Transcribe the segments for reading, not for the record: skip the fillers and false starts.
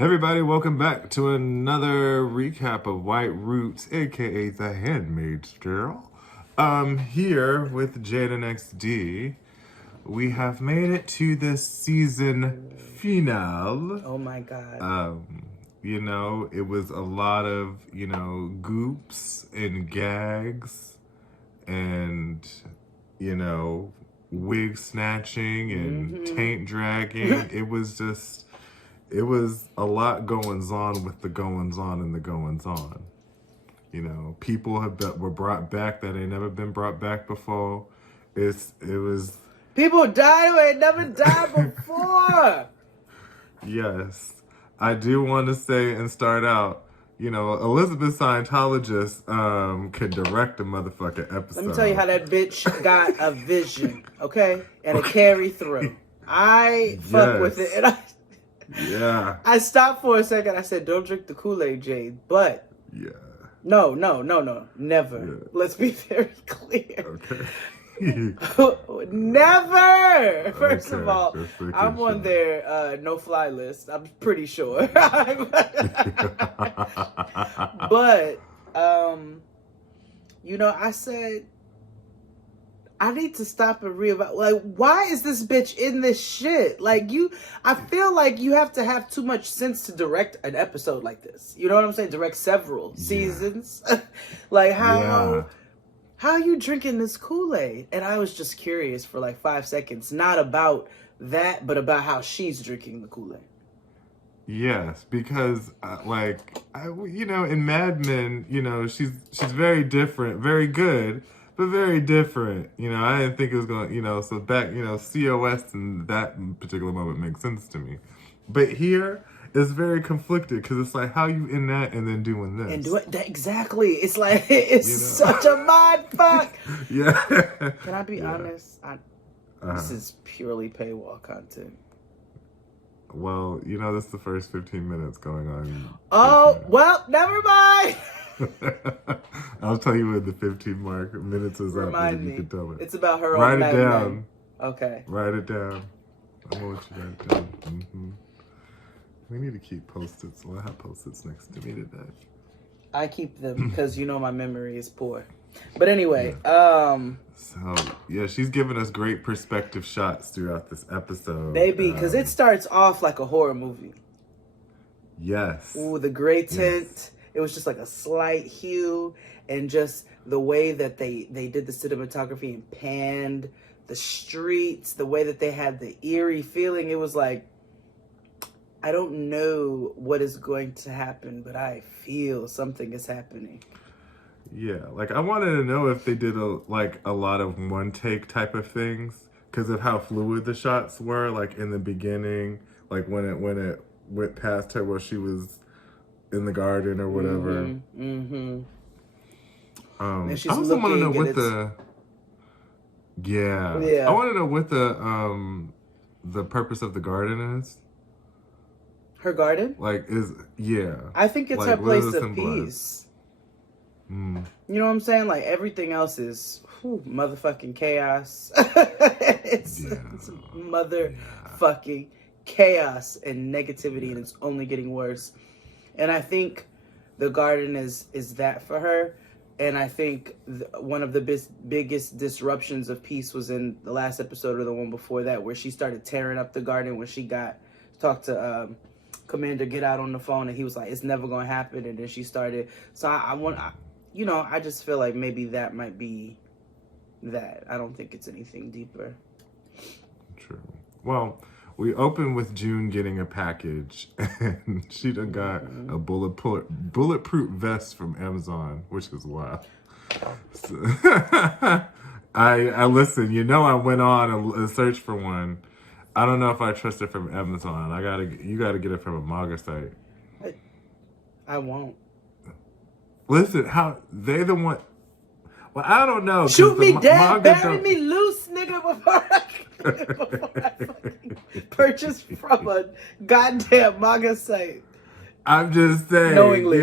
Everybody, welcome back to another recap of White Roots, aka the Handmaid's Girl. Here with Jade and XD. We have made it to the season finale. Oh my god. It was a lot of, goops and gags and, wig snatching and taint dragging. It was a lot goings on with the goings on and the goings on. People were brought back that ain't never been brought back before. It was People died who ain't never died before. Yes. I do want to say and start out, Elizabeth Scientologist can direct a motherfucking episode. Let me tell you how that bitch got a vision, okay? And a carry through. I fuck with it. And I stopped for a second. I said, don't drink the Kool-Aid, Jade. But no, never. Yeah. Let's be very clear. Okay. Never. First of all, I'm on their no-fly list. I'm pretty sure. But I said I need to stop and reevaluate. Like, why is this bitch in this shit? Like, I feel like you have to have too much sense to direct an episode like this. You know what I'm saying? Direct several seasons. Like, how are you drinking this Kool-Aid? And I was just curious for like 5 seconds, not about that, but about how she's drinking the Kool-Aid. Yes, because in Mad Men, she's very different, very good, but very different. I didn't think it was going to, so back, COS in that particular moment makes sense to me. But here, it's very conflicted because it's like, how you in that and then doing this? And exactly. It's like, it's such a mind fuck. Yeah. Can I be honest? This is purely paywall content. Well, this is the first 15 minutes going on. Oh, well, never mind. I'll tell you when the 15 minutes is up. Remind me. You can tell it. It's about her own Write it down. Okay. Write it down. I'm going to let you write it down. Mm-hmm. We need to keep Post-its. Well, I have Post-its next to me today. I keep them because my memory is poor. But anyway, she's giving us great perspective shots throughout this episode. Baby, because it starts off like a horror movie. Yes. Ooh, the gray tint. Yes. It was just like a slight hue, and just the way that they did the cinematography and panned the streets, the way that they had the eerie feeling. It was like, I don't know what is going to happen, but I feel something is happening. Yeah, like I wanted to know if they did a lot of one take type of things because of how fluid the shots were. Like in the beginning, like when it went past her while she was in the garden or whatever. Mm-hmm. I also want to know what I want to know what the purpose of the garden is. Her garden? I think it's her place of peace. You know what I'm saying? Like, everything else is motherfucking chaos. It's motherfucking chaos and negativity, and it's only getting worse. And I think the garden is that for her. And I think one of the biggest disruptions of peace was in the last episode or the one before that, where she started tearing up the garden when she talked to Commander Get Out on the phone, and he was like, it's never going to happen. And then she started. So I just feel like maybe that might be that. I don't think it's anything deeper. True. Well, we open with June getting a package, and she done got a bulletproof vest from Amazon, which is wild. So, I listen. I went on a search for one. I don't know if I trust it from Amazon. You gotta get it from a MAGA site. I won't. Listen, how they the one? Well, I don't know. Shoot me dead, bury me loose, nigga, before I fucking purchase from a goddamn MAGA site. I'm just saying, knowingly.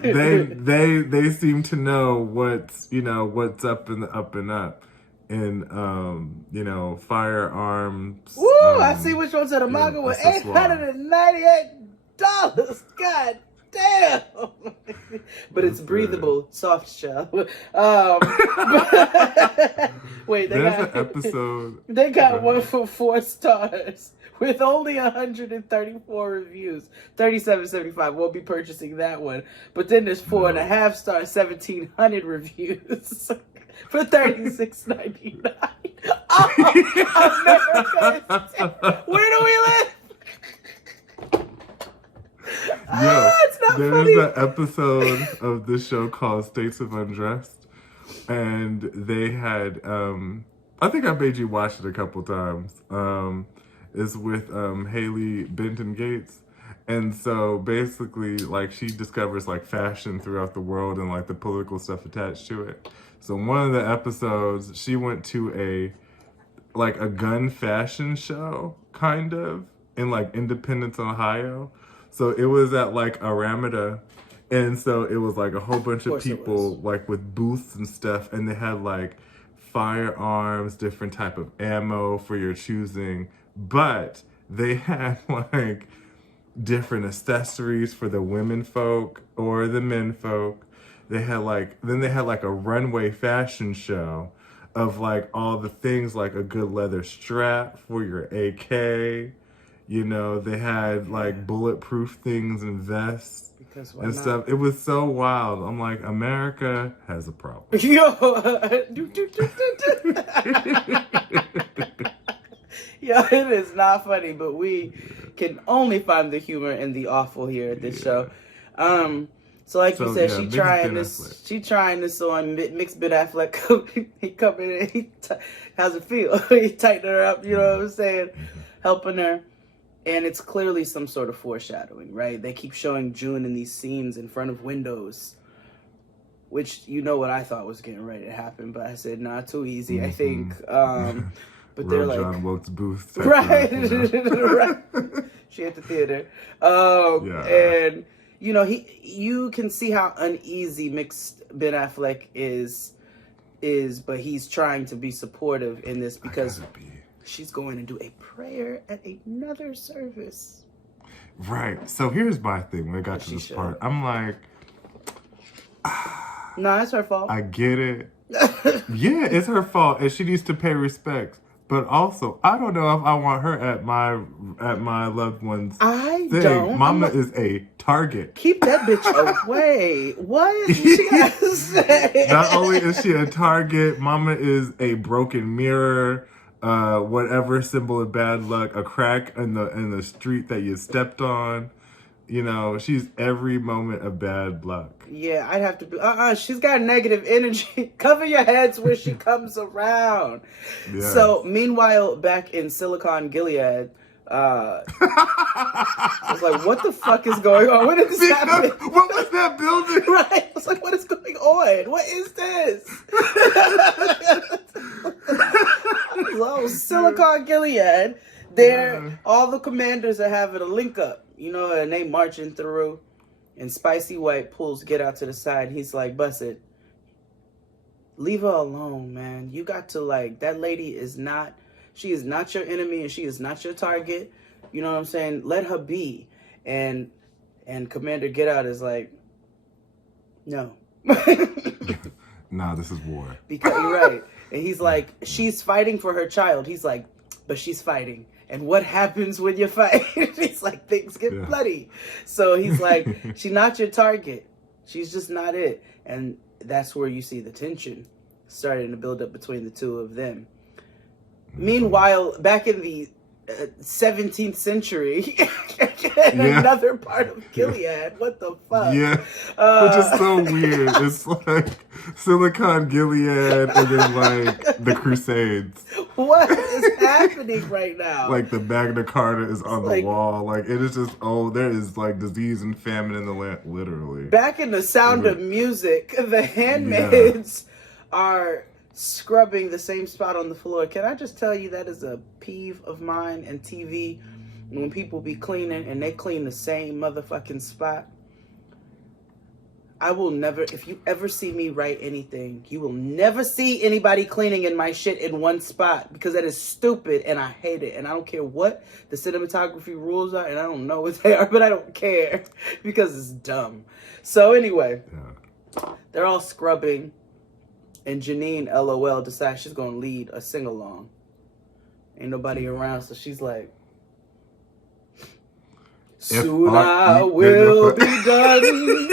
They seem to know what's up and up. And firearms. Woo! I see which ones are the MAGA with $898 God damn. But it's breathable, soft shell. Wait, There's an episode. They got one for 4 stars with only 134 reviews. 37.75. We'll be purchasing that one. But then there's 4.5 stars, 1,700 reviews for $36.99. Oh, America! Where do we live? It's not there's funny. an episode of this show called States of Undressed, and they had I think I made you watch it a couple times. It's with Haley Benton Gates, and so basically, like, she discovers like fashion throughout the world and like the political stuff attached to it. So one of the episodes, she went to a gun fashion show, kind of, in like Independence, Ohio. So it was at like Aramida, and so it was like a whole bunch of people like with booths and stuff, and they had like firearms, different type of ammo for your choosing, but they had like different accessories for the women folk or the men folk. They had then they had like a runway fashion show of like all the things, like a good leather strap for your AK. You know, they had like bulletproof things and vests and stuff. It was so wild. I'm like, America has a problem. Yo, it is not funny, but we can only find the humor and the awful here at this show. So like you said, she trying this on mixed Ben Affleck. He come in and how's it feel? He tighten her up, you know what I'm saying? Helping her. And it's clearly some sort of foreshadowing, right? They keep showing June in these scenes in front of windows, which you know what I thought was getting ready to happen, but I said, nah, too easy, I think. But they're like, John Wilkes Booth. Right. Right. She at the theater. And, you know, you can see how uneasy mixed Ben Affleck is, but he's trying to be supportive in this because she's going to do a prayer at another service. Right. So here's my thing when I got to this part. I'm like, no, it's her fault. I get it. Yeah, it's her fault, and she needs to pay respect. But also, I don't know if I want her at my loved one's thing. Mama is a target. Keep that bitch away. What? She gotta say. Not only is she a target, Mama is a broken mirror. Whatever symbol of bad luck, a crack in the street that you stepped on. You know, she's every moment of bad luck. Yeah, I'd have to be. She's got negative energy. Cover your heads where she comes around. Yes. So, meanwhile, back in Silicon Gilead, I was like, what the fuck is going on? What is this happening? What was that building? Right. I was like, what is going on? What is this? So, Silicon Gilead, all the commanders are having a link up, you know, and they marching through, and Spicy White pulls Get Out to the side. He's like, bust it. Leave her alone, man. You got to, like, that lady she is not your enemy, and she is not your target. You know what I'm saying? Let her be. And Commander Get Out is like, no. Nah, this is war. Because you're right. And he's like, she's fighting for her child. He's like, but she's fighting. And what happens when you fight? He's like, things get bloody. So he's like, she's not your target. She's just not it. And that's where you see the tension starting to build up between the two of them. Meanwhile, back in the 17th century, another part of Gilead. What the fuck? Yeah, which is so weird. It's like Silicon Gilead and then like the Crusades. What is happening right now? Like the Magna Carta is on the wall. Like it is just, there is like disease and famine in the land, literally. Back in the Sound of Music, the handmaids are scrubbing the same spot on the floor. Can I just tell you that is a peeve of mine and TV when people be cleaning and they clean the same motherfucking spot? I will never, if you ever see me write anything, you will never see anybody cleaning in my shit in one spot because that is stupid and I hate it. And I don't care what the cinematography rules are, and I don't know what they are, but I don't care because it's dumb. So anyway, they're all scrubbing, and Janine, LOL, decides she's going to lead a sing-along. Ain't nobody around, so she's like, soon I will be done.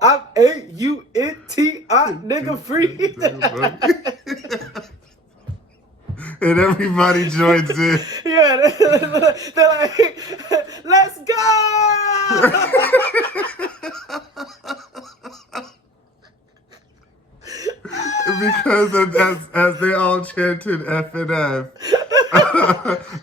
I'm A-U-N-T-I nigga free. And everybody joins in. Yeah, they're like, let's go. Because as they all chanted F and F,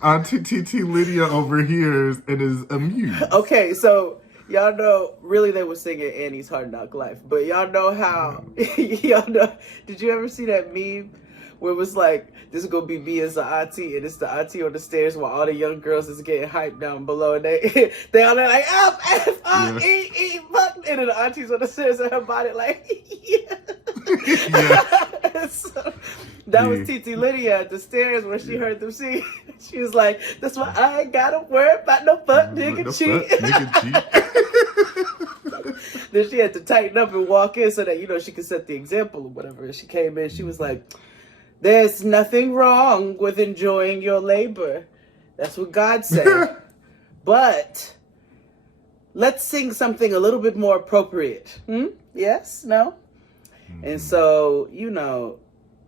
Auntie TT Lydia overhears and is amused. Okay, so y'all know, really they were singing Annie's Hard Knock Life, but y'all know how, y'all know, did you ever see that meme where it was like, this is gonna be me as the auntie, and it's the auntie on the stairs while all the young girls is getting hyped down below, and they all there like, F-F-R-E-E, fuck, and then the auntie's on the stairs and her body like, yeah. So, that was TT Lydia at the stairs when she heard them sing. She was like, that's why I ain't gotta worry about no fuck nigga cheat. Then she had to tighten up and walk in so that, you know, she could set the example or whatever. She came in, she was like, there's nothing wrong with enjoying your labor. That's what God said. But let's sing something a little bit more appropriate. Yes? No? And so, you know,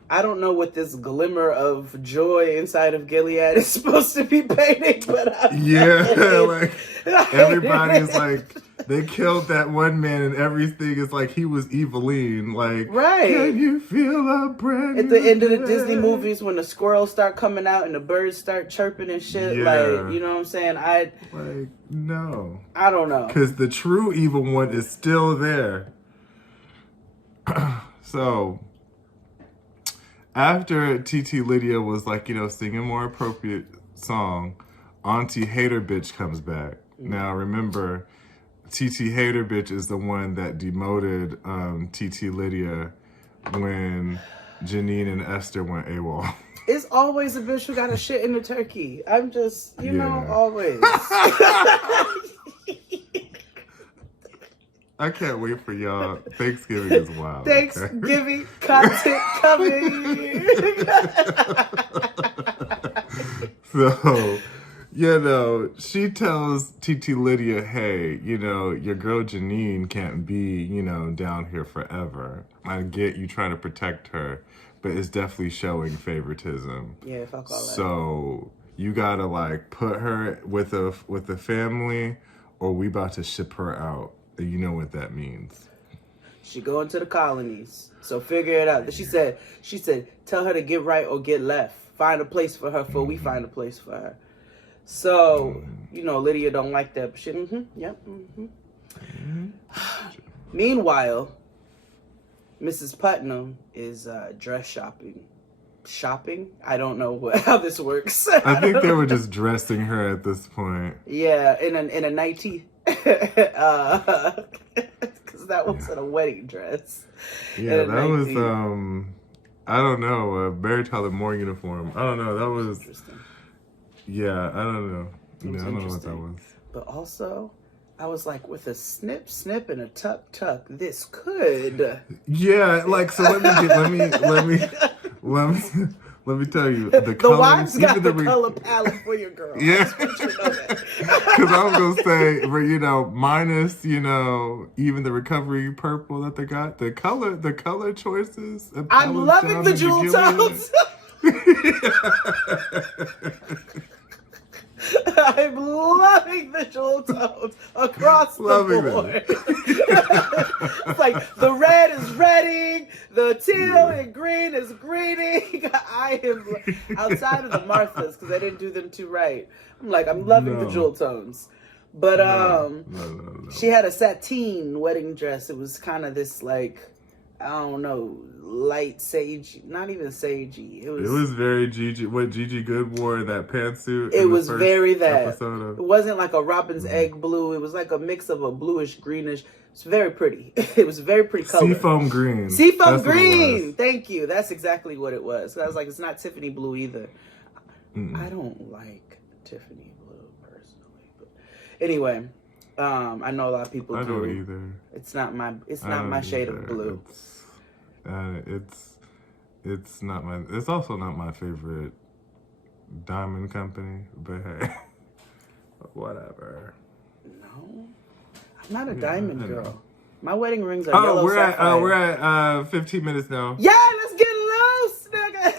I don't know what this glimmer of joy inside of Gilead is supposed to be painting, but like everybody's like, they killed that one man and everything is like he was Eveline. Like, right. Can you feel a brand at the new end of the day? Disney movies when the squirrels start coming out and the birds start chirping and shit, like, you know what I'm saying? No. I don't know. Because the true evil one is still there. So, after TT Lydia was like, you know, singing a more appropriate song, Auntie Hater Bitch comes back. Now, remember, TT Hater Bitch is the one that demoted TT Lydia when Janine and Esther went AWOL. It's always a bitch who got a shit in the turkey. I'm just, you know, always. I can't wait for y'all. Thanksgiving is wild. Thanksgiving content coming. So, you know, she tells TT Lydia, hey, you know, your girl Janine can't be, you know, down here forever. I get you trying to protect her, but it's definitely showing favoritism. Yeah, fuck all that. So you gotta like put her with a family, or we about to ship her out. And you know what that means. She going to the colonies. So figure it out. She said, tell her to get right or get left. Find a place for her before we find a place for her. So, you know, Lydia don't like that. But she, Meanwhile, Mrs. Putnam is dress shopping. Shopping? I don't know how this works. I think they were just dressing her at this point. Yeah, in a nightie. Because that wasn't a wedding dress. Yeah, that was I don't know, a Mary Tyler Moore uniform. I don't know. That was interesting. Yeah, I don't know. I don't know what that was. But also, I was like, with a snip and a tuck, this could. Yeah, like so. Let me tell you, the wives got the color palette for your girl. Yeah, because I was gonna say, but you know, minus even the recovery purple that they got, the color choices. I'm loving the jewel tones. I'm loving the jewel tones across the board. It's like the red is redding, the teal and green is greening. I am outside of the Marthas because I didn't do them too right. I'm loving the jewel tones. But she had a sateen wedding dress. It was kind of this like I don't know, light sage, not even sagey. It was very Gigi. What Gigi Good wore in that pantsuit. It in was the first very that. episode of... It wasn't like a robin's egg blue. It was like a mix of a bluish greenish. It's very pretty. It was very pretty color. Seafoam green. Seafoam green. Thank you. That's exactly what it was. I was like, it's not Tiffany blue either. I don't like Tiffany blue personally, but anyway, I know a lot of people do. I don't either. It's not my shade of blue. It's not my. It's also not my favorite diamond company, but hey, whatever. No, I'm not a diamond girl. My wedding rings are yellow sapphire. We're at 15 minutes now. Yeah, let's get loose, nigga.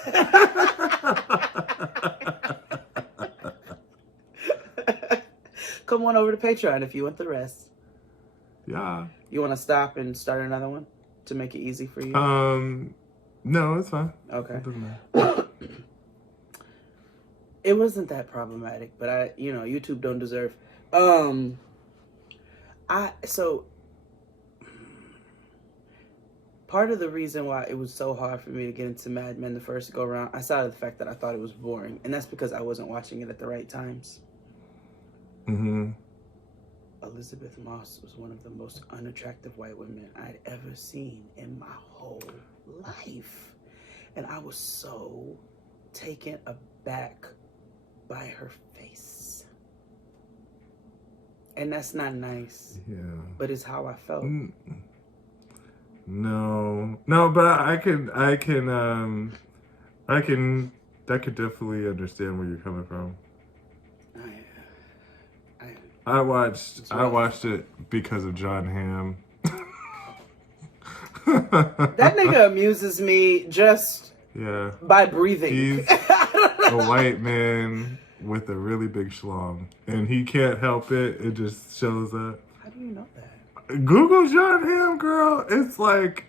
Come on over to Patreon if you want the rest. Yeah. You want to stop and start another one to make it easy for you? No, it's fine. Okay. It doesn't matter. It wasn't that problematic, but YouTube don't deserve. So part of the reason why it was so hard for me to get into Mad Men the first go around, aside of the fact that I thought it was boring, and that's because I wasn't watching it at the right times. Elizabeth Moss was one of the most unattractive white women I'd ever seen in my whole life. And I was so taken aback by her face. And that's not nice. Yeah. But it's how I felt. No, but I could definitely understand where you're coming from. I watched it because of John Hamm. That nigga amuses me just by breathing. He's a white man with a really big schlong, and he can't help it. It just shows up. How do you know that? Google John Hamm, girl. It's like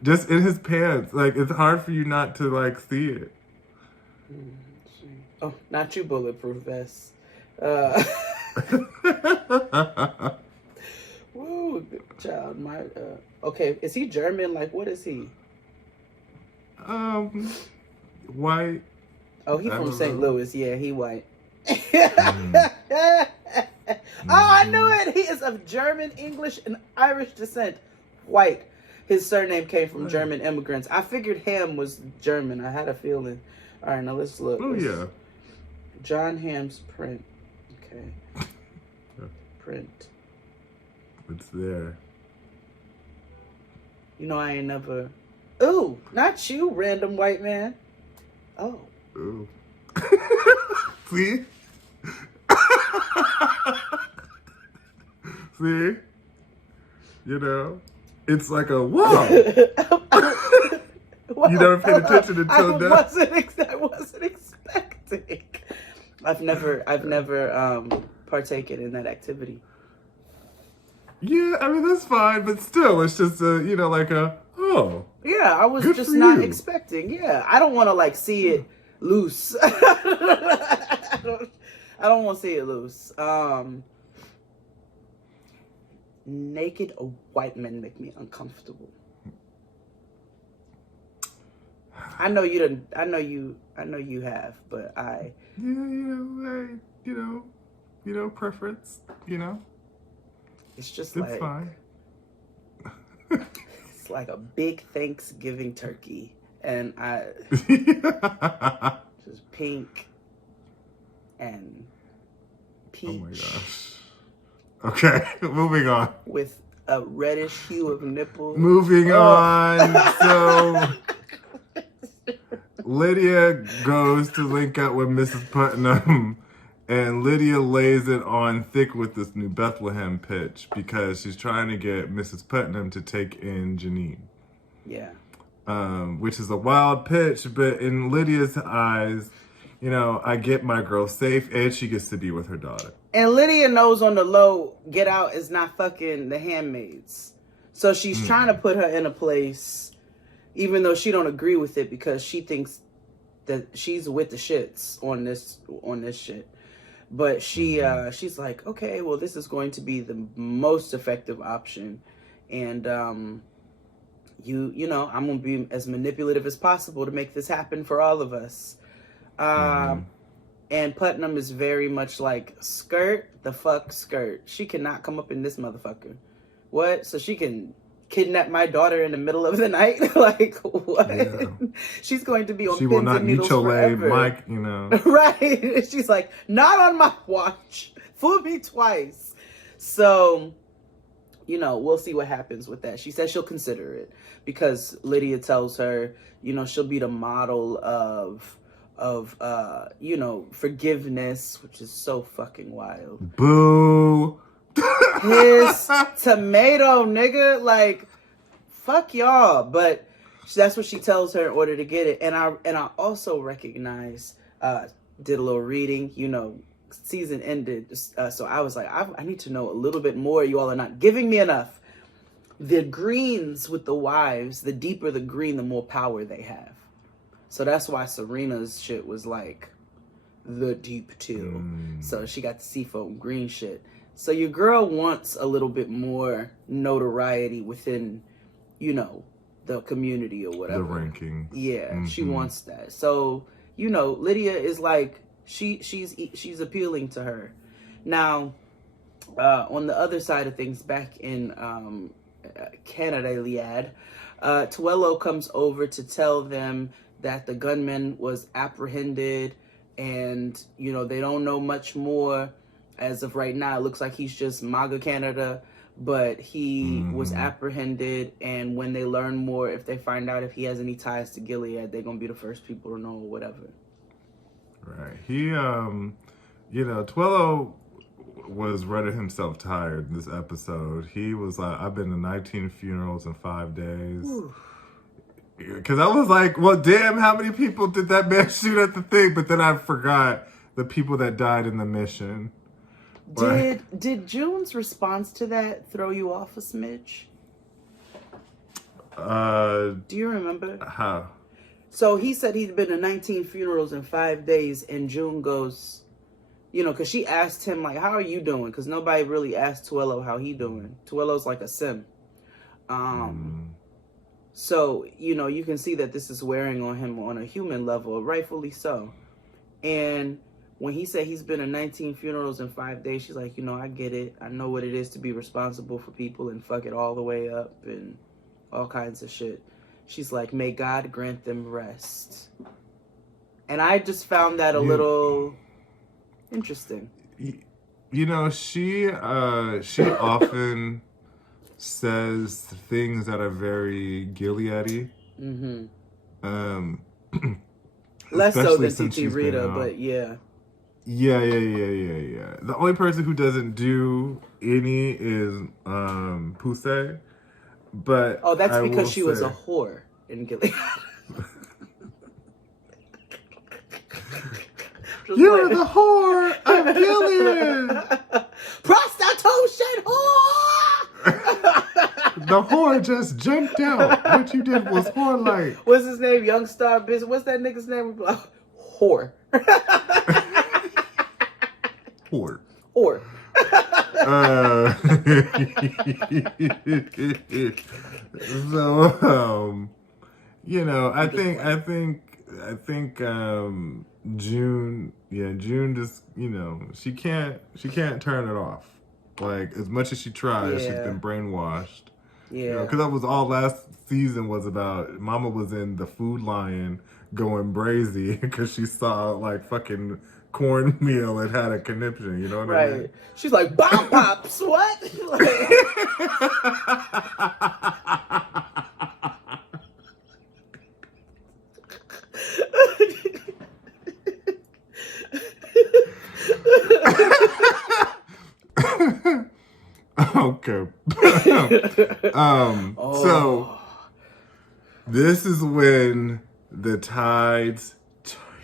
just in his pants. Like, it's hard for you not to like see it. Oh, not you, bulletproof vest. Woo, good child. Okay, is he German? Like, what is he? White. Oh, he from St. Louis. Yeah, he white. Oh, I knew it. He is of German, English, and Irish descent. White. His surname came from German immigrants. I figured Ham was German. I had a feeling. All right, now let's look. Oh, yeah. John Hamm's print. Okay. Print. It's there. You know, I ain't never... Ooh, not you, random white man. Oh. Ooh. See? See? You know? It's like a whoa. You never paid attention until now. I wasn't expecting. I've never partaken in that activity. Yeah, I mean that's fine, but still, it's just like a oh. Yeah, I was just not expecting. Yeah, I don't want to like see it loose. I don't want to see it loose. Naked white men make me uncomfortable. I know you didn't. I know you have, but I. Yeah, preference. It's just it's fine. It's like a big Thanksgiving turkey, and I just pink and peach. Oh my gosh. Okay, moving on. With a reddish hue of nipple. Moving on. So Lydia goes to link up with Mrs. Putnam, and Lydia lays it on thick with this New Bethlehem pitch because she's trying to get Mrs. Putnam to take in Janine. Yeah. Which is a wild pitch, but in Lydia's eyes, I get my girl safe and she gets to be with her daughter. And Lydia knows on the low, Get Out is not fucking the Handmaids. So she's trying to put her in a place, even though she don't agree with it because she thinks that she's with the shits on this shit. But she's like, okay, well, this is going to be the most effective option and you know, I'm gonna be as manipulative as possible to make this happen for all of us. And Putnam is very much like, skirt the fuck skirt. She cannot come up in this motherfucker. What? So she can kidnap my daughter in the middle of the night? Like, what? Yeah. She's going to be on pins and needles forever. Mike, you know. Right. She's like, not on my watch. Fool me twice. So, you know, we'll see what happens with that. She says she'll consider it because Lydia tells her, you know, she'll be the model of you know, forgiveness, which is so fucking wild. Boo. His tomato, nigga. Like, fuck y'all. But that's what she tells her in order to get it. And I also recognize, did a little reading, you know, season ended. So I was like, I need to know a little bit more. You all are not giving me enough. The greens with the wives, the deeper the green, the more power they have. So that's why Serena's shit was like the deep too. So she got the seafoam green shit. So your girl wants a little bit more notoriety within, you know, the community or whatever. The ranking. Yeah, she wants that. So, you know, Lydia is like, she's appealing to her. Now, on the other side of things, back in Canada, Gilead, Tuello comes over to tell them that the gunman was apprehended, and, you know, they don't know much more as of right now. It looks like he's just MAGA Canada, but he was apprehended, and when they learn more, if they find out if he has any ties to Gilead, they're gonna be the first people to know or whatever. Right. He, you know, Tuello was running himself tired in this episode. He was like, I've been to 19 funerals in 5 days. Ooh. Because I was like, well, damn, how many people did that man shoot at the thing? But then I forgot the people that died in the mission. Did June's response to that throw you off a smidge? Do you remember? How? So he said he'd been to 19 funerals in 5 days, and June goes, you know, because she asked him, like, how are you doing? Because nobody really asked Tuello how he doing. Tuello's like a sim. So, you know, you can see that this is wearing on him on a human level, rightfully so. And when he said he's been to 19 funerals in 5 days, she's like, you know, I get it. I know what it is to be responsible for people and fuck it all the way up and all kinds of shit. She's like, may God grant them rest. And I just found that a little interesting. You know, she often says things that are very Gilead-y. Less so than Titi Rita, but yeah. Yeah. The only person who doesn't do any is Poussey. But oh, that's because she was a whore in Gilead. You're the whore of Gilead. Prostitution whore. The whore just jumped out. What you did was whore-like. What's his name? Youngstar Business. What's that nigga's name? Whore. Whore. Whore. So, you know, I think June just, you know, she can't turn it off. Like, as much as she tries, she's been brainwashed. Yeah. You know, because that was all last season was about. Mama was in the Food Lion going brazy because she saw, like, fucking cornmeal and had a conniption, you know what I mean? She's like, Bomb Pops, what? Okay. So this is when the tides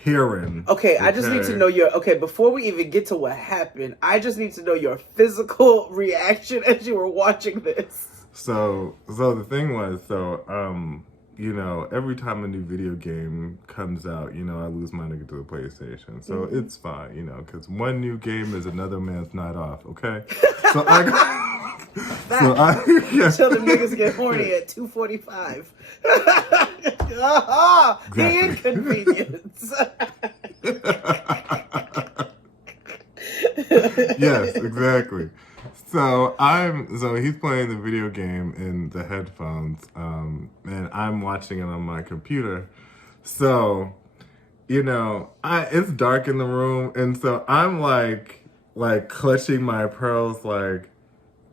turn. Okay, I just need to know your before we even get to what happened, I just need to know your physical reaction as you were watching this. So the thing was, you know, every time a new video game comes out, you know, I lose my nigga to the PlayStation. So it's fine, you know, because one new game is another man's night off, okay? So So yeah. Till the niggas get horny at 2:45. The inconvenience. Yes, exactly. So he's playing the video game in the headphones, and I'm watching it on my computer. So, it's dark in the room, and so I'm like clutching my pearls, like,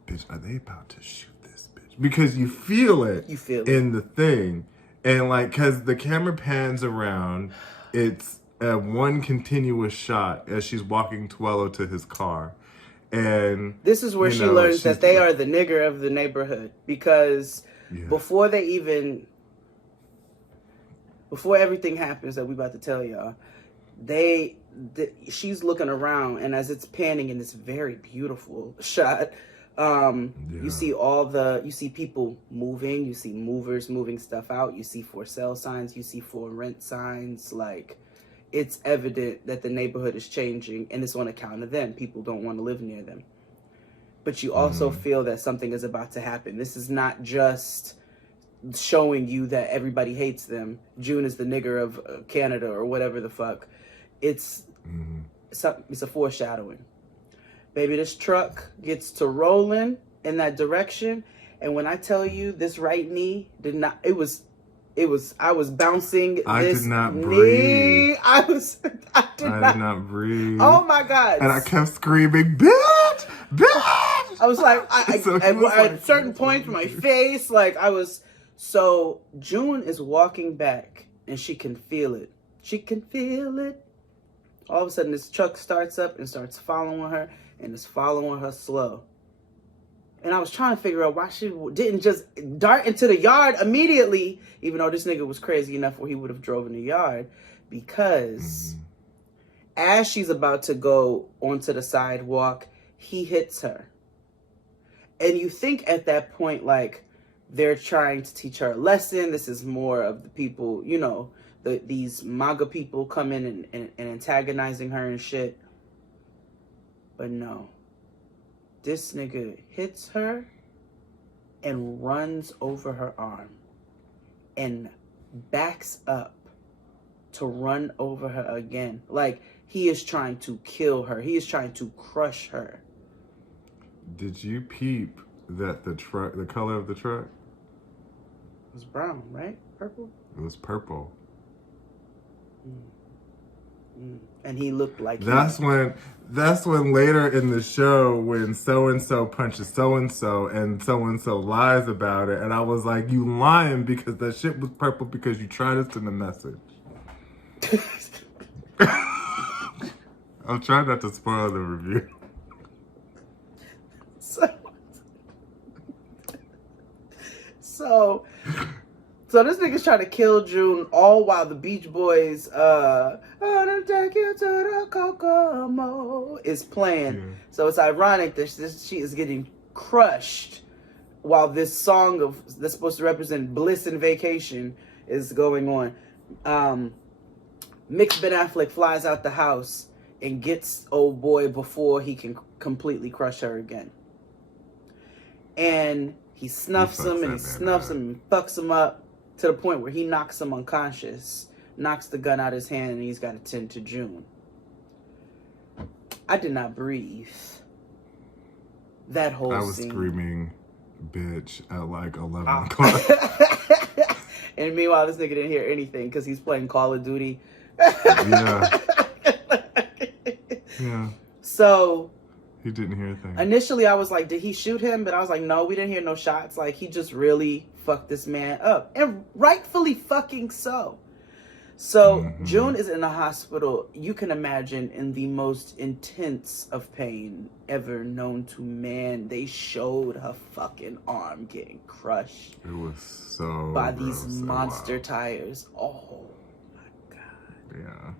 bitch, are they about to shoot this bitch? Because you feel it, in the thing, and like, cause the camera pans around, it's one continuous shot as she's walking Tuello to his car. And this is where she learns that they are the nigger of the neighborhood, because before everything happens that we about to tell y'all, she's looking around, and as it's panning in this very beautiful shot, you see people moving, you see movers moving stuff out, you see for sale signs, you see for rent signs. Like, it's evident that the neighborhood is changing, and it's on account of them. People don't want to live near them. But you also feel that something is about to happen. This is not just showing you that everybody hates them. June is the nigger of Canada or whatever the fuck. It's a foreshadowing. Baby, this truck gets to rolling in that direction, and when I tell you, this right knee did not, I was bouncing. I did not breathe. I did not breathe. Oh my God. And I kept screaming, bitch! Bitch! I was like, at certain points, my face, like, so June is walking back, and she can feel it. She can feel it. All of a sudden, this truck starts up and starts following her, and it's following her slow. And I was trying to figure out why she didn't just dart into the yard immediately, even though this nigga was crazy enough where he would have drove in the yard, because as she's about to go onto the sidewalk, he hits her. And you think at that point, like, they're trying to teach her a lesson. This is more of the people, these MAGA people coming and antagonizing her and shit. But no. This nigga hits her and runs over her arm and backs up to run over her again. Like, he is trying to kill her. He is trying to crush her. Did you peep that the color of the truck? It was brown, right? Purple? It was purple. And he looked like that's when later in the show, when so-and-so punches so-and-so and so-and-so lies about it, and I was like, you lying because that shit was purple because you tried to send a message. I'm trying not to spoil the review. So this nigga's trying to kill June, all while the Beach Boys, I'm gonna take you to the Kokomo is playing. Yeah. So it's ironic that she is getting crushed while this song that's supposed to represent bliss and vacation is going on. Mixed Ben Affleck flies out the house and gets old boy before he can completely crush her again. And he snuffs him and fucks him up to the point where he knocks him unconscious, knocks the gun out of his hand, and he's got to tend to June. I did not breathe. That whole scene. I was screaming, bitch, at like 11 o'clock. And meanwhile, this nigga didn't hear anything because he's playing Call of Duty. Yeah. Yeah. So... he didn't hear a thing. Initially, I was like, did he shoot him? But I was like, no, we didn't hear no shots. Like, he just really fucked this man up. And rightfully fucking so. So, June is in the hospital, you can imagine, in the most intense of pain ever known to man. They showed her fucking arm getting crushed. It was so by these monster tires. Oh, my God.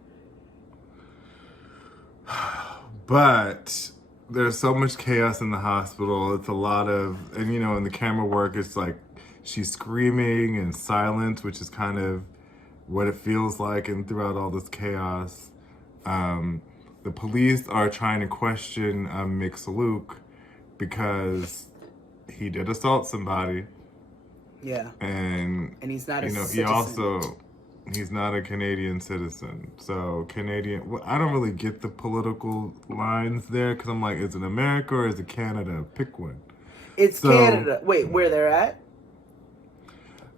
Yeah. But... there's so much chaos in the hospital. It's a lot of, and in the camera work, it's like she's screaming in silence, which is kind of what it feels like. And throughout all this chaos, the police are trying to question Mick Luke because he did assault somebody. Yeah. And he's not a citizen. He's not a Canadian citizen. So Canadian, well, I don't really get the political lines there because I'm like, is it America or is it Canada? Pick one. It's Canada. Wait, where they're at?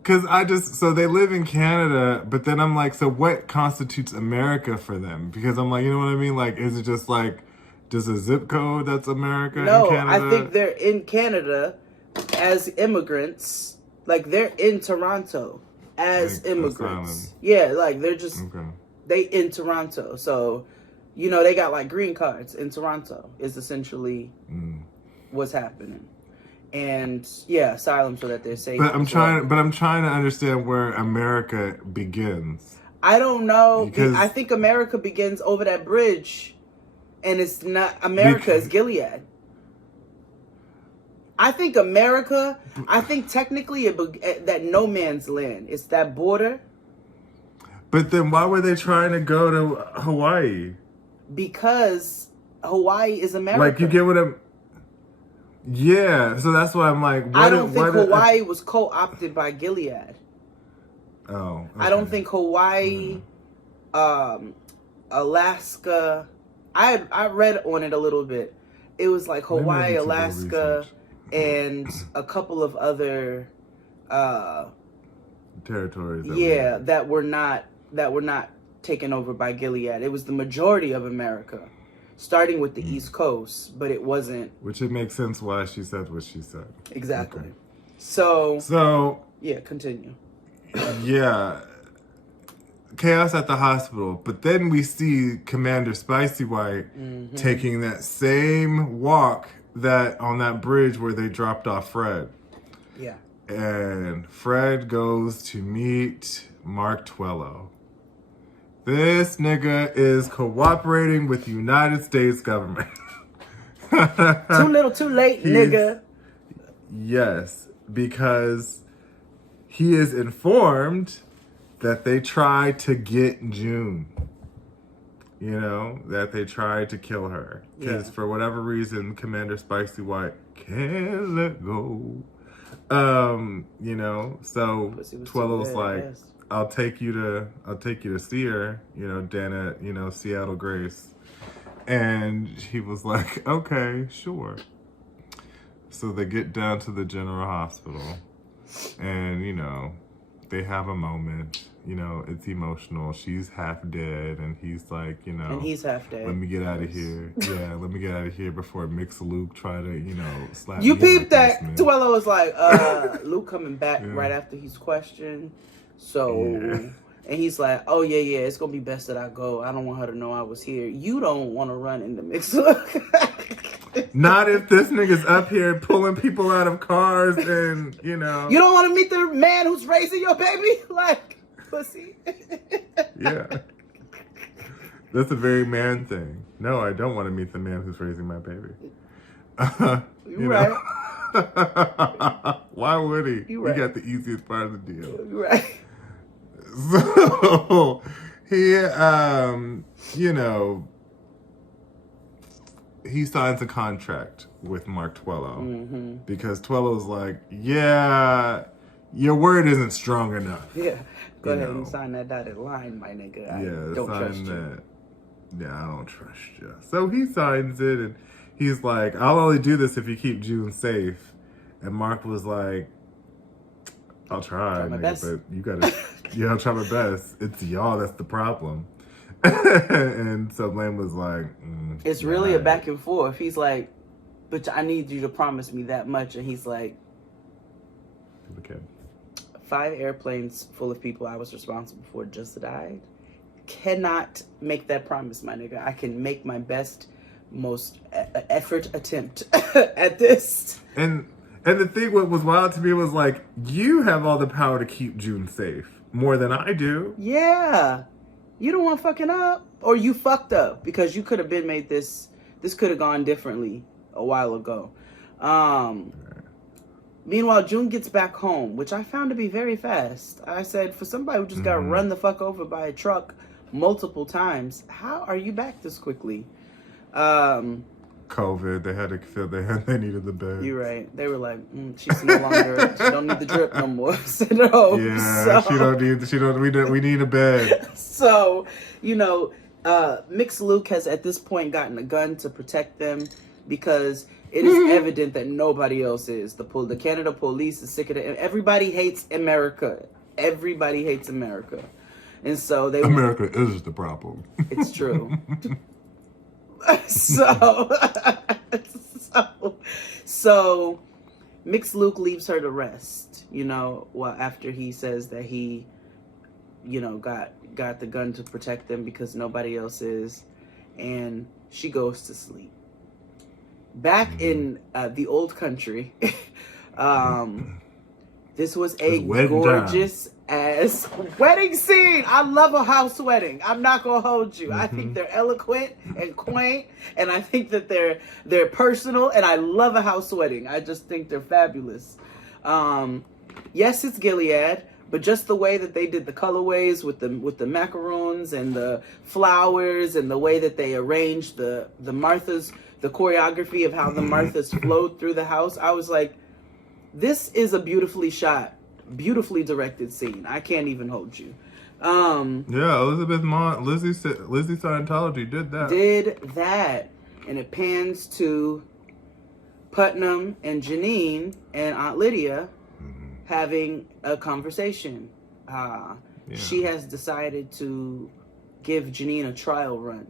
Because so they live in Canada, but then I'm like, so what constitutes America for them? Because I'm like, you know what I mean? Like, is it just like, just a zip code that's America No, in Canada? I think they're in Canada as immigrants. Like, they're in Toronto as immigrants. Asylum. Yeah, like, they're just, they in Toronto. So, they got, like, green cards in Toronto is essentially what's happening. And yeah, asylum so that they're safe. But I'm trying to understand where America begins. I don't know. I think America begins over that bridge, and it's not America. It's Gilead. I think America. I think technically that no man's land. It's that border. But then why were they trying to go to Hawaii? Because Hawaii is America. Like, you get what I'm. Yeah, so that's why I'm like. I don't think Hawaii was co-opted by Gilead. Oh. Okay. I don't think Hawaii, Alaska. I read on it a little bit. It was like Hawaii, Alaska, and a couple of other territories. That were not taken over by Gilead. It was the majority of America. Starting with the East Coast, but it wasn't. Which it makes sense why she said what she said. Exactly. Okay. So yeah, continue. Yeah. Chaos at the hospital. But then we see Commander Spicy White taking that same walk on that bridge where they dropped off Fred. Yeah. And Fred goes to meet Mark Twello. This nigga is cooperating with the United States government. Too little, too late, nigga. Yes, because he is informed that they tried to get June. That they tried to kill her. Because for whatever reason, Commander Spicy White can't let go. So Twello's like, yes. I'll take you to see her, Dana, Seattle Grace. And he was like, okay, sure. So they get down to the general hospital and, they have a moment, it's emotional. She's half dead and he's like, and he's half dead. Let me get out of here. Yeah, let me get out of here before Mix Luke try to, slap you me. You peeped that. Twello was like, Luke coming back right after he's questioned. So, and he's like, oh, yeah, it's going to be best that I go. I don't want her to know I was here. You don't want to run into Mix Luke. Not if this nigga's up here pulling people out of cars and, You don't want to meet the man who's raising your baby? Like, pussy. Yeah. That's a very man thing. No, I don't want to meet the man who's raising my baby. You're right. Why would he? You're right. He got the easiest part of the deal. You're right. So, he signs a contract with Mark Twello because Twello's like, yeah, your word isn't strong enough. Yeah, go ahead and sign that dotted line, my nigga. I don't trust you. Yeah, I don't trust you. So he signs it and he's like, I'll only do this if you keep June safe. And Mark was like, I'll try nigga, best. But you gotta, I'll try my best. It's y'all that's the problem. And so Blaine was like, it's really a back and forth. He's like, but I need you to promise me that much. And he's like, okay. 5 airplanes full of people I was responsible for just died. Cannot make that promise, my nigga. I can make my best, most effort attempt at this. And the thing what was wild to me was like, you have all the power to keep June safe more than I do. Yeah. You don't want fucking up, or you fucked up because you could have been made this could have gone differently a while ago. Meanwhile, June gets back home, which I found to be very fast. I said, for somebody who just got run the fuck over by a truck multiple times, how are you back this quickly? COVID. They had to feel they needed the bed. You're right. They were like, she's no longer. She don't need the drip no more. So, no. Yeah, So, she don't need. She don't. We need a bed. So, Mixed Luke has at this point gotten a gun to protect them because it is evident that nobody else is. The Canada police is sick of it. Everybody hates America. Everybody hates America. And so America is the problem. It's true. So Mixed Luke leaves her to rest, after he says that he, got the gun to protect them because nobody else is, and she goes to sleep. Back in the old country, this was a gorgeous ass wedding scene. I love a house wedding. I'm not gonna hold you. I think they're eloquent and quaint, and I think that they're personal, and I love a house wedding. I just think they're fabulous. Yes, it's Gilead, but just the way that they did the colorways with the macaroons and the flowers and the way that they arranged the Marthas, the choreography of how the Marthas flowed through the house, I was like, this is a beautifully shot, beautifully directed scene. I can't even hold you. Yeah, Lizzie Scientology did that. And it pans to Putnam and Janine and Aunt Lydia having a conversation. She has decided to give Janine a trial run.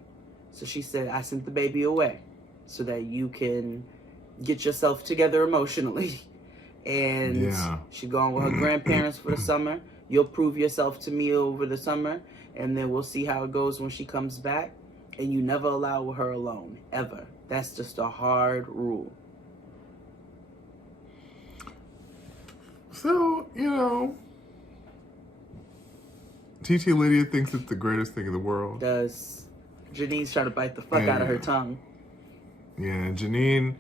So she said, I sent the baby away so that you can get yourself together emotionally. And she's gone with her grandparents for the summer. You'll prove yourself to me over the summer, and then we'll see how it goes when she comes back. And you never allow her alone, ever. That's just a hard rule. So, TT Lydia thinks it's the greatest thing in the world. Does. Janine's trying to bite the fuck out of her tongue. Yeah, Janine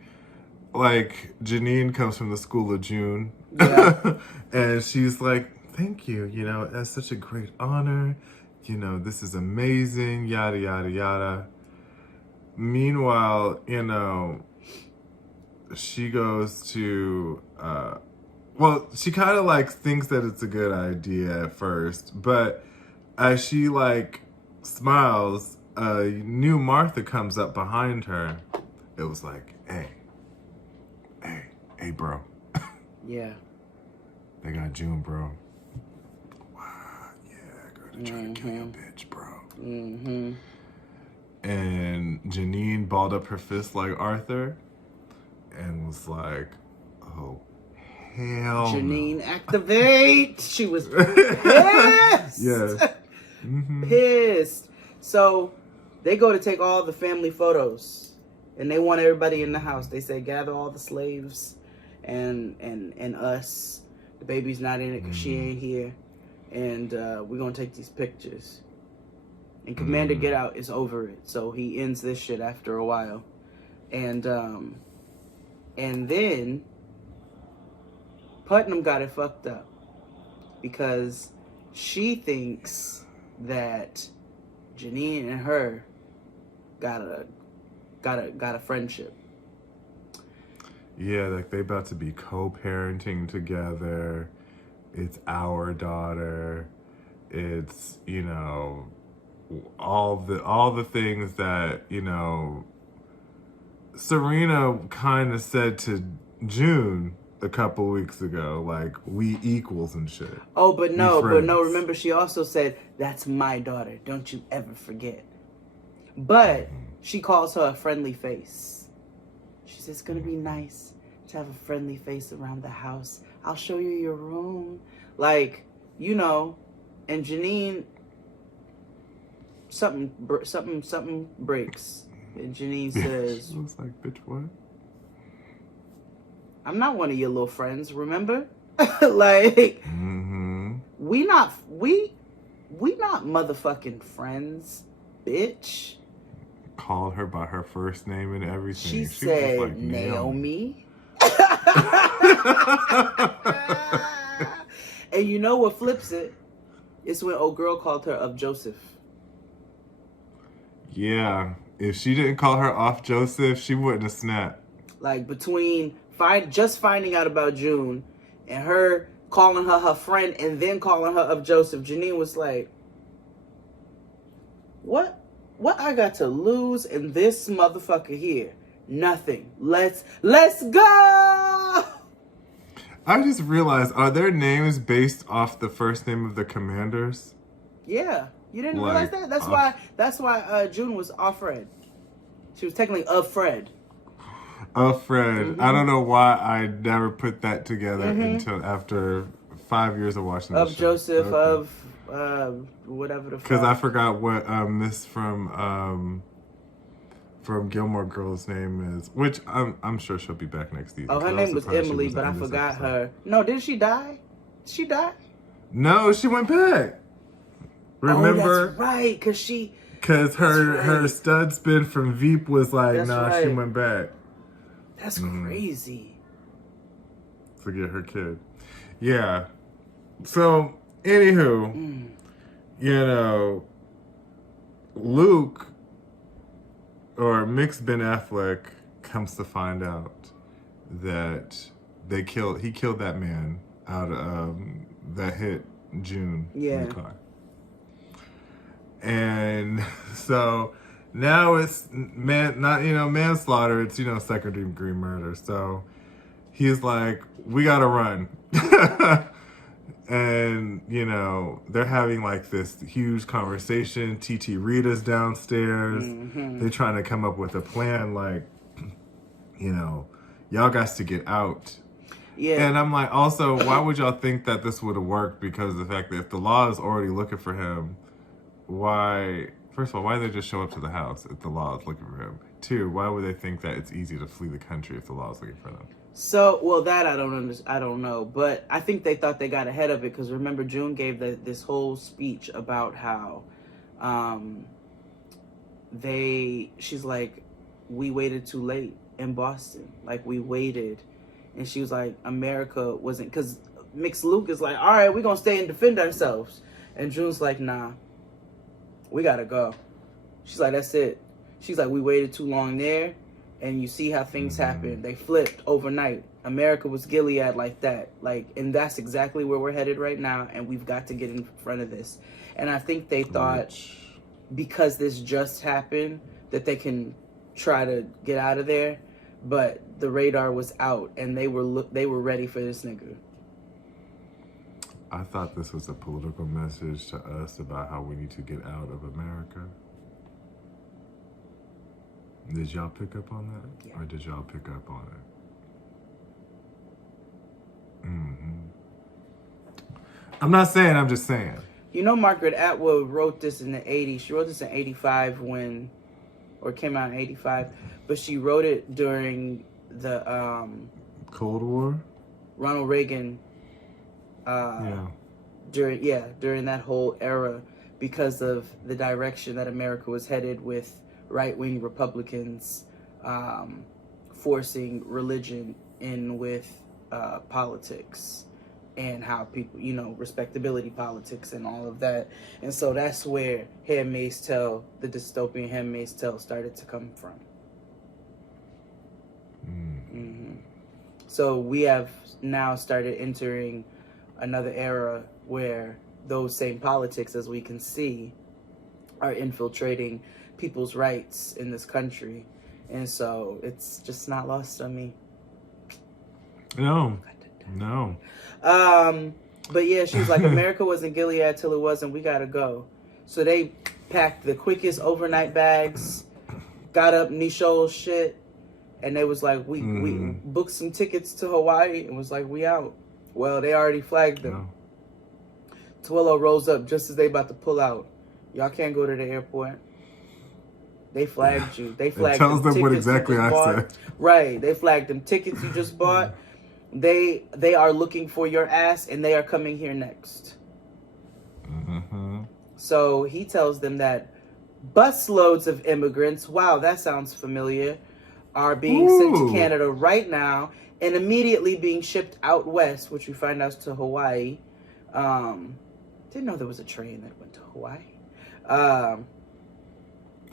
comes from the school of June. Yeah. And she's like, thank you, that's such a great honor. This is amazing, yada, yada, yada. Meanwhile, she goes to, she kind of thinks that it's a good idea at first, but as she smiles, a new Martha comes up behind her. It was like, hey, bro. Yeah. They got June, bro. Wow, yeah, girl, they're trying to kill your bitch, bro. And Janine balled up her fist like Arthur and was like, oh, hell Janine, no. Activate! She was pissed! Yes. Pissed. So they go to take all the family photos, and they want everybody in the house. They say, gather all the slaves and us. The baby's not in it because she ain't here. And we're going to take these pictures. And Commander Get Out is over it. So he ends this shit after a while. And then Putnam got it fucked up. Because she thinks that Janine and her got a friendship. Yeah, they about to be co-parenting together. It's our daughter. It's, all the things that, Serena kind of said to June a couple weeks ago, we equals and shit. Oh, but no, remember she also said, that's my daughter. Don't you ever forget. But she calls her a friendly face. She says, it's going to be nice to have a friendly face around the house. I'll show you your room. And Janine, something breaks. And Janine says, she was like, bitch, what? I'm not one of your little friends, remember? We not motherfucking friends, bitch. Called her by her first name and everything. She said, was like, Naomi. And you know what flips it? It's when old girl called her of Joseph. Yeah. if she didn't call her off Joseph, she wouldn't have snapped. Like between just finding out about June and her calling her friend and then calling her of Joseph, Janine was like, what I got to lose in this motherfucker here? Nothing. Let's go. I just realized, are their names based off the first name of the commanders? Yeah. You didn't realize that? That's why June was off Fred. She was technically of Fred. Of Fred. I don't know why I never put that together until after 5 years of watching the show. Of Joseph, of whatever the fuck. Because I forgot what Miss from Gilmore Girls' name is, which I'm sure she'll be back next season. Oh, her name was Emily, but I forgot her. No, didn't she die? Did she die? No, she went back. Remember? Oh, that's right, because her stud spin from Veep was like, that's nah, right. She went back. That's crazy. To get her kid. Yeah. So, anywho, you know, Luke or Mix Ben Affleck comes to find out that he killed that man out of that hit June in the car. And so now it's manslaughter, it's second degree murder. So he's like, we gotta run. And they're having like this huge conversation. TT Rita's downstairs. They're trying to come up with a plan, like, y'all got to get out. Yeah. And I'm like, also, why would y'all think that this would have worked? Because of the fact that if the law is already looking for him, first of all, why did they just show up to the house if the law is looking for him? 2, why would they think that it's easy to flee the country if the law is looking for them? So, well, that I don't know, but I think they thought they got ahead of it because remember June gave this whole speech about how she's like, we waited too late in Boston, like we waited, and she was like, America wasn't, because Mix Luke is like, all right, we're gonna stay and defend ourselves, and June's like, nah, we gotta go. She's like, that's it. She's like, we waited too long there. And you see how things happen. They flipped overnight. America was Gilead like that. And that's exactly where we're headed right now. And we've got to get in front of this. And I think they thought because this just happened that they can try to get out of there. But the radar was out and they were ready for this nigga. I thought this was a political message to us about how we need to get out of America. Did y'all pick up on that? Yeah. Or did y'all pick up on it? I'm not saying, I'm just saying. Margaret Atwood wrote this in the 80s. She wrote this in 85 came out in 85. But she wrote it during the... Cold War? Ronald Reagan. During that whole era because of the direction that America was headed with right-wing Republicans forcing religion in with politics and how people, respectability politics and all of that. And so that's where Handmaid's Tale, the dystopian Handmaid's Tale started to come from. So we have now started entering another era where those same politics, as we can see, are infiltrating people's rights in this country. And so it's just not lost on me. No. But yeah, she was like, America wasn't Gilead till it wasn't, we gotta go. So they packed the quickest overnight bags, got up Nisho's shit, and they was like, we booked some tickets to Hawaii and was like, we out. Well, they already flagged them. Twillo rose up just as they about to pull out. Y'all can't go to the airport. They flagged you. They flagged them tickets what exactly I said. Right. They flagged them tickets you just bought. They are looking for your ass and they are coming here next. So he tells them that busloads of immigrants, wow, that sounds familiar, are being sent to Canada right now and immediately being shipped out west, which we find out is to Hawaii. Didn't know there was a train that went to Hawaii.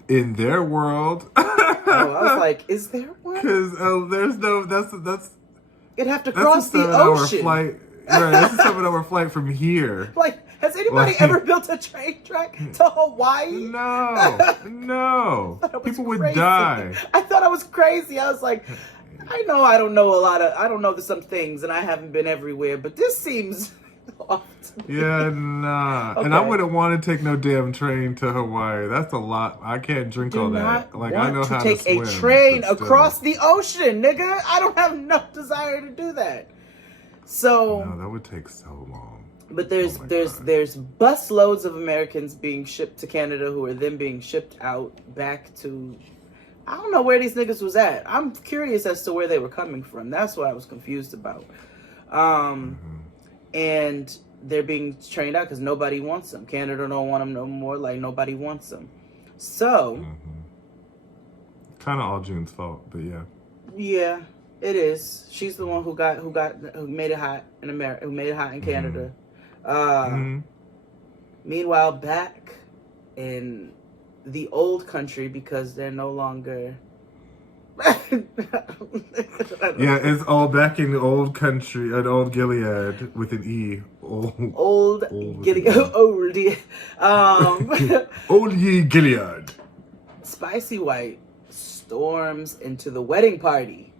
in their world. Oh, I was like, is there one? Because there's no, that's It'd have to cross the 7-hour ocean. flight. Right, that's a 7-hour flight from here. Like, has anybody Like- ever built a train track to Hawaii? No. People would crazy. die. I thought I was crazy. I was like, I know I don't know some things, and I haven't been everywhere, but this seems off to me. Yeah, nah. And I Okay. wouldn't want to take no damn train to Hawaii. That's a lot. I can't drink all Do that. not Like, I want know to how take to swim. a train but still. across the ocean, nigga. I don't have no desire to do that. So, No, that would take so long. but Oh my God. there's bus loads of Americans being shipped to Canada who are then being shipped out back to. I don't know where these niggas was at. I'm curious as to where they were coming from. That's what I was confused about. And they're being trained out because nobody wants them. Canada don't want them no more. Like, nobody wants them. So, Kind of all June's fault, but yeah. yeah, it is. She's the one who made it hot in America, who made it hot in Canada. Meanwhile, back in the old country, because they're no longer. Yeah, it's all back in the old country, an old Gilead with an E. Old Gilead. Old ye Gilead. Spicy White storms into the wedding party.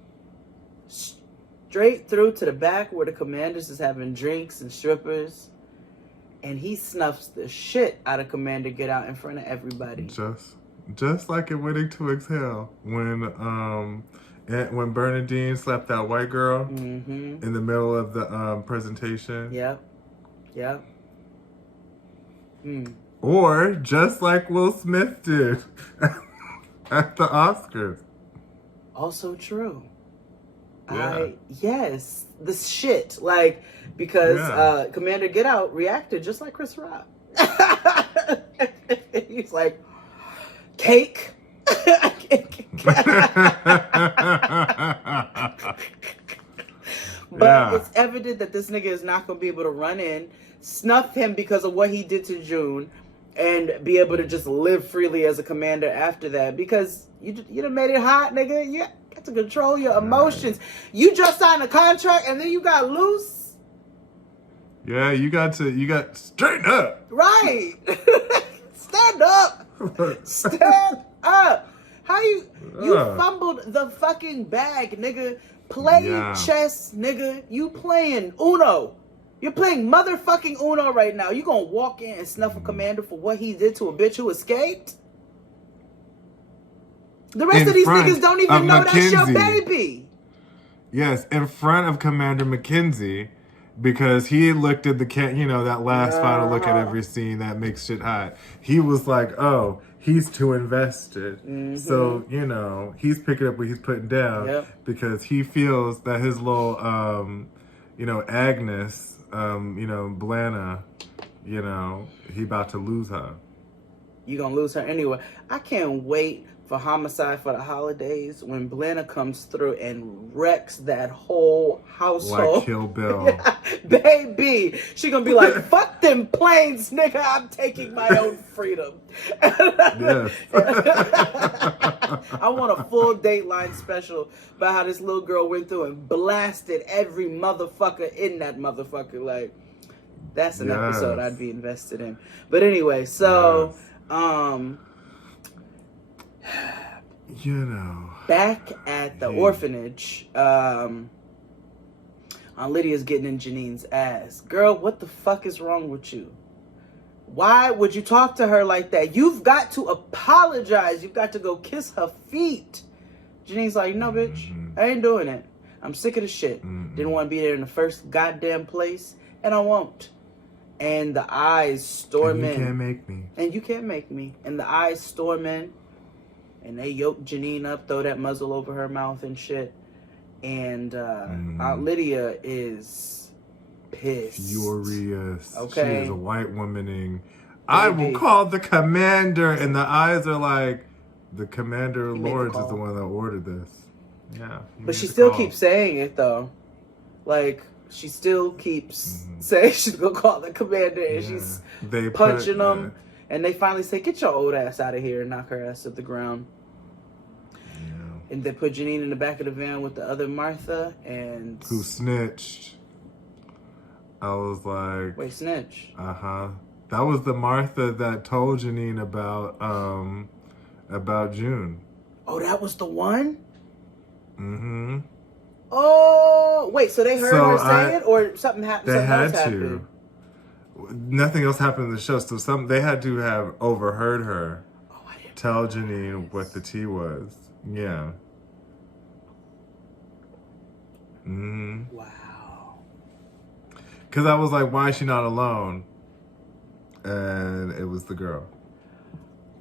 Straight through to the back where the commanders is having drinks and strippers. And he snuffs the shit out of Commander Get Out in front of everybody. Just like in Waiting to Exhale, when Bernadine slapped that white girl in the middle of the presentation. Yep. Or just like Will Smith did at the Oscars. Also true. Yeah. Yes, the shit, like, because Commander Get Out reacted just like Chris Rock. He's like, cake. But it's evident that this nigga is not going to be able to run in, snuff him because of what he did to June, and be able to just live freely as a commander after that. Because you done made it hot, nigga. You got to control your emotions. You just signed a contract and then you got loose. Yeah, you got straighten up. Right. Stand up. Stand up. How you fumbled the fucking bag, nigga. Play chess, nigga. You playing Uno. You're playing motherfucking Uno right now. You gonna walk in and snuff a commander for what he did to a bitch who escaped? The rest of these niggas don't even know that's your baby. Yes, in front of Commander McKenzie, because he looked at that last final look at every scene that makes shit hot. He was like, oh, he's too invested. So, he's picking up what he's putting down because he feels that his little, Agnes, Blana, he about to lose her. You gonna lose her anyway. I can't wait for Homicide for the holidays when Blana comes through and wrecks that whole household. Like Kill Bill. Baby, she gonna be like, fuck them planes, nigga, I'm taking my own freedom. Yes. I want a full Dateline special about how this little girl went through and blasted every motherfucker in that motherfucker. Like, that's an episode I'd be invested in. But anyway, so back at the orphanage, Lydia's getting in Janine's ass. Girl, what the fuck is wrong with you? Why would you talk to her like that? You've got to apologize. You've got to go kiss her feet. Janine's like, no, bitch, I ain't doing it. I'm sick of the shit. Didn't want to be there in the first goddamn place, and I won't. And the eyes storm in. You can't make me. And you can't make me. And the eyes storm in. And they yoke Janine up, throw that muzzle over her mouth and shit. And Aunt Lydia is pissed. Furious. Okay. She is a white womaning. I will call the commander. And the eyes are like, the commander Lawrence is the one that ordered this. Yeah. But she still keeps saying it, though. Like, she still keeps saying she's going to call the commander. And she's punching him. And they finally say, get your old ass out of here, and knock her ass to the ground. Yeah. And they put Janine in the back of the van with the other Martha, and... Who snitched. I was like... Wait, snitch? Uh-huh. That was the Martha that told Janine about June. Oh, that was the one? Mm-hmm. Oh, wait, so they heard her say it, or something happened? They had to. Nothing else happened in the show, so they had to have overheard her tell Janine what the tea was. Yeah. Mm-hmm. Wow. Because I was like, why is she not alone? And it was the girl.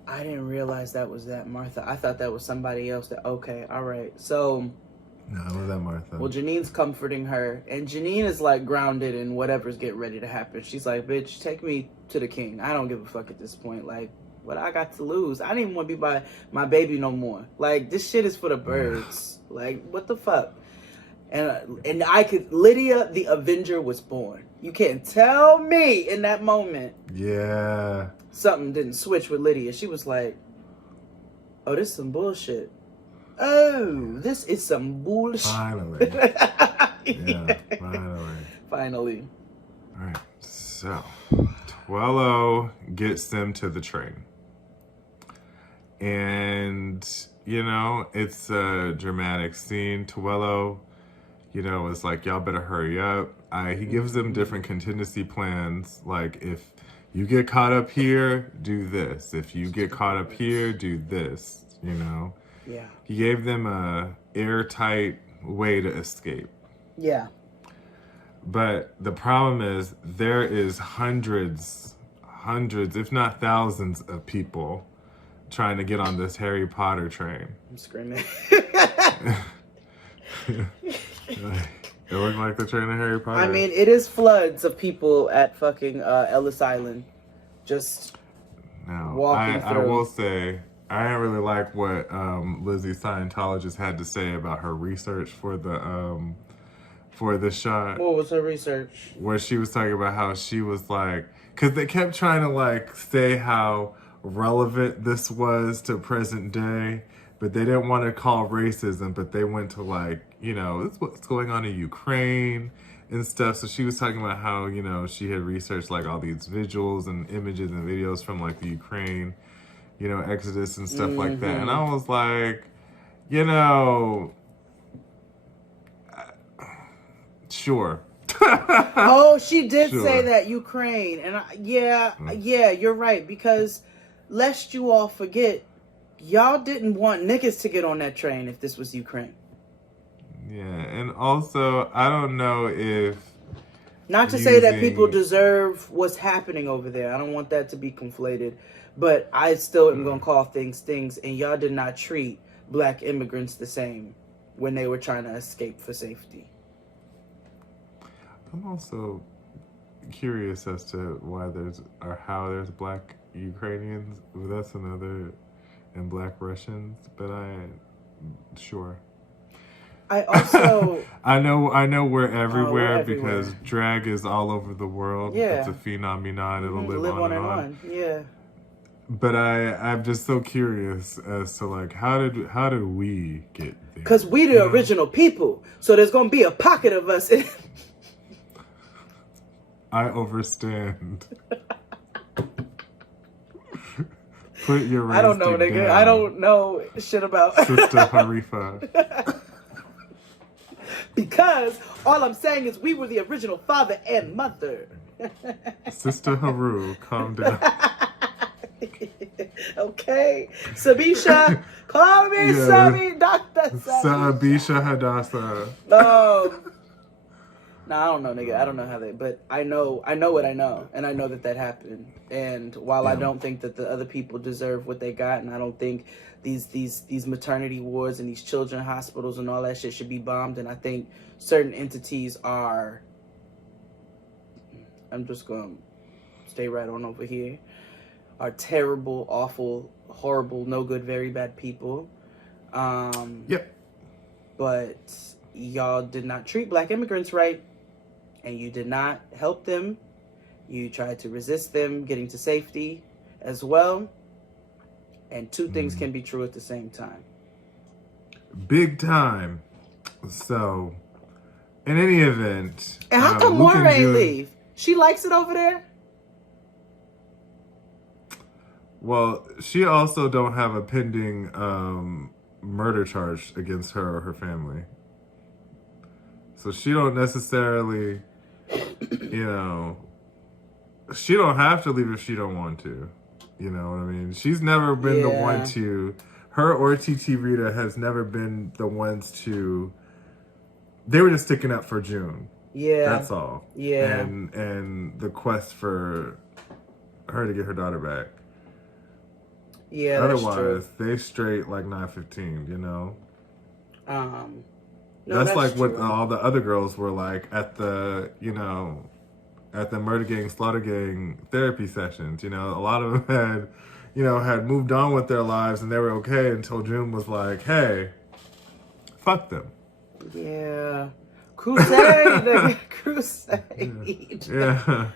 I didn't realize that was that Martha. I thought that was somebody else. Okay, all right. So... No, it was that Martha. Well, Janine's comforting her, and Janine is like grounded in whatever's getting ready to happen. She's like, bitch, take me to the king. I don't give a fuck at this point. Like, what I got to lose? I didn't even want to be by my baby no more. Like, this shit is for the birds. Like, what the fuck? And I could, Lydia the Avenger was born. You can't tell me in that moment. Yeah. Something didn't switch with Lydia. She was like, oh, this is some bullshit. Oh, this is some bullshit. Finally. Yeah, finally. Finally. All right, so Twello gets them to the train. And, you know, it's a dramatic scene. Twello, you know, is like, y'all better hurry up. He gives them different contingency plans. Like, if you get caught up here, do this. If you get caught up here, do this, you know. Yeah. He gave them a airtight way to escape. Yeah. But the problem is there is hundreds, if not thousands of people trying to get on this Harry Potter train. I'm screaming. It looked like the train of Harry Potter. I mean, it is floods of people at fucking Ellis Island. Just walking through. I will say, I didn't really like what Lizzie Scientologist had to say about her research for the shot. What was her research? Where she was talking about how she was like, because they kept trying to like say how relevant this was to present day, but they didn't want to call racism, but they went to like, you know, this is what's going on in Ukraine and stuff. So she was talking about how, you know, she had researched like all these visuals and images and videos from like the Ukraine, you know, Exodus and stuff like that. And I was like, you know, sure. Oh, she did say that, Ukraine. And yeah, you're right. Because lest you all forget, y'all didn't want niggas to get on that train if this was Ukraine. Yeah, and also, I don't know if... Not to say that people deserve what's happening over there. I don't want that to be conflated. But I still am going to call things, and y'all did not treat black immigrants the same when they were trying to escape for safety. I'm also curious as to why how there's black Ukrainians. That's another, and black Russians, but sure. I also... I know we're everywhere because drag is all over the world. Yeah. It's a phenomenon. It'll live on and on. Yeah. But I'm just so curious as to like how did we get there? Because we the original people, so there's gonna be a pocket of us. I overstand. Put your I don't know, nigga. down. I don't know shit about Sister Harifa. Because all I'm saying is we were the original father and mother. Sister Haru, calm down. Okay, Sabisha, call me Sabi, Dr. Sabisha Hadassah. No, I don't know, nigga. I don't know how but I know what I know, and I know that happened. And while I don't think that the other people deserve what they got, and I don't think these maternity wards and these children hospitals and all that shit should be bombed, and I think certain entities are, I'm just going to stay right on over here, are terrible, awful, horrible, no good, very bad people. Yep. But y'all did not treat black immigrants right, and you did not help them. You tried to resist them getting to safety, as well. And two things can be true at the same time. Big time. So, in any event, And how come Luke Moira and ain't June, leave? She likes it over there? well, she also don't have a pending murder charge against her or her family. So she don't necessarily, you know, she don't have to leave if she don't want to. You know what I mean? She's never been the one to, her or TT Rita has never been the ones to, they were just sticking up for June. Yeah. That's all. Yeah. And the quest for her to get her daughter back. Yeah, Otherwise, they straight like 915, you know? No, that's like true. what all the other girls were like at the, you know, at the murder gang, slaughter gang therapy sessions. You know, a lot of them had, you know, had moved on with their lives and they were okay until June was like, hey, fuck them. Yeah. Crusade. Crusade. Yeah.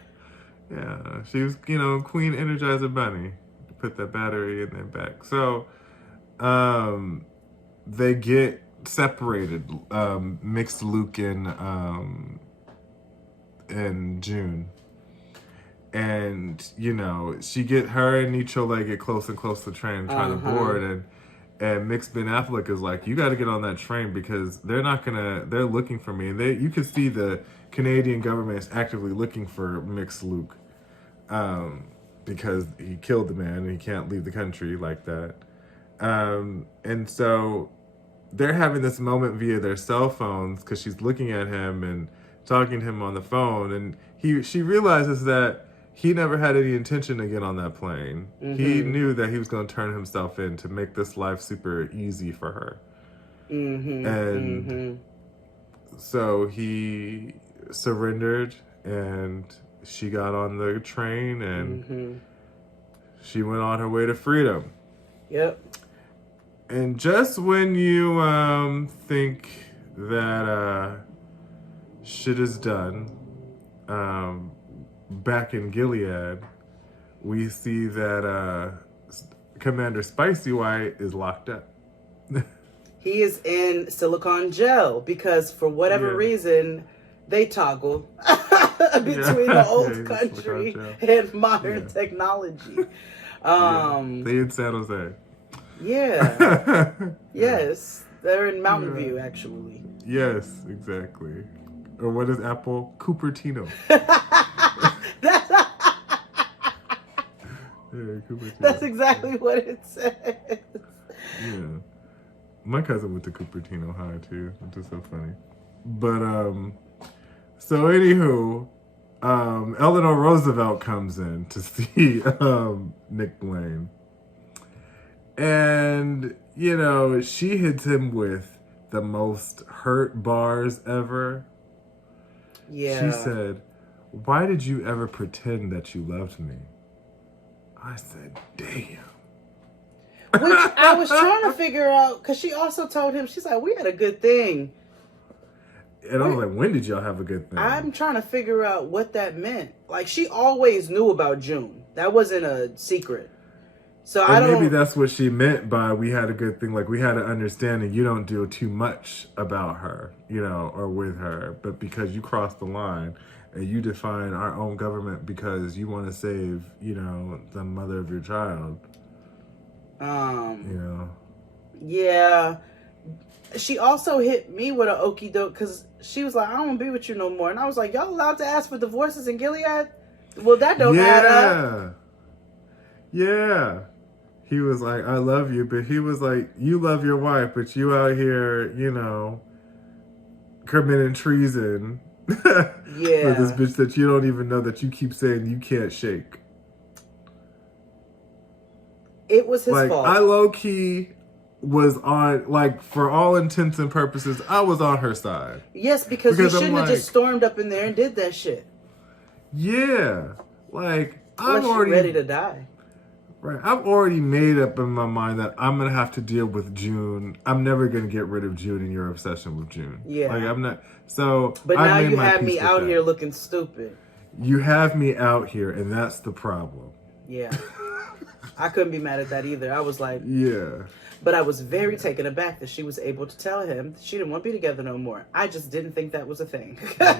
Yeah. She was, you know, Queen Energizer Bunny. Put that battery in their back. So, they get separated, mixed Luke and June. And, you know, her and Nichole get close and close to the train trying to board, and Mixed Ben Affleck is like, you got to get on that train because they're looking for me. And you can see the Canadian government is actively looking for Mixed Luke. Because he killed the man and he can't leave the country like that. And so they're having this moment via their cell phones because she's looking at him and talking to him on the phone. And she realizes that he never had any intention to get on that plane. He knew that he was going to turn himself in to make this life super easy for her. And so he surrendered and she got on the train and she went on her way to freedom. Yep. And just when you think that shit is done, back in Gilead, we see that Commander Spicy White is locked up. He is in silicone gel because for whatever reason they toggle between the old country and modern technology. They in San Jose. Yeah. Yes. They're in Mountain View, actually. Yes, exactly. Or what is Apple? Cupertino. Cupertino. That's exactly what it says. Yeah. My cousin went to Cupertino High too, which is so funny. But so anywho, Eleanor Roosevelt comes in to see Nick Blaine. And, you know, she hits him with the most hurt bars ever. Yeah. She said, "Why did you ever pretend that you loved me?" I said, "Damn." Which I was trying to figure out, because she also told him, she's like, we had a good thing. And I was like, when did y'all have a good thing? I'm trying to figure out what that meant. Like, she always knew about June. That wasn't a secret. So and maybe that's what she meant by we had a good thing. Like, we had an understanding you don't do too much about her, you know, or with her. But because you crossed the line and you define our own government because you want to save, you know, the mother of your child. You know. Yeah. She also hit me with an okie doke because she was like, I don't want to be with you no more. And I was like, y'all allowed to ask for divorces in Gilead? Well, that don't add up. Yeah. He was like, I love you. But he was like, you love your wife, but you out here, you know, committing treason. For this bitch that you don't even know that you keep saying you can't shake. It was his fault. I low-key was on, like, for all intents and purposes, I was on her side. Yes, because you shouldn't have just stormed up in there and did that shit. Yeah. Like, I'm already ready to die. Right. I've already made up in my mind that I'm going to have to deal with June. I'm never going to get rid of June and your obsession with June. Yeah. Like, I'm not. So, but now you have me out here looking stupid. You have me out here, and that's the problem. Yeah. I couldn't be mad at that either. I was like, Yeah. but I was very taken aback that she was able to tell him she didn't want to be together no more. I just didn't think that was a thing. Yeah,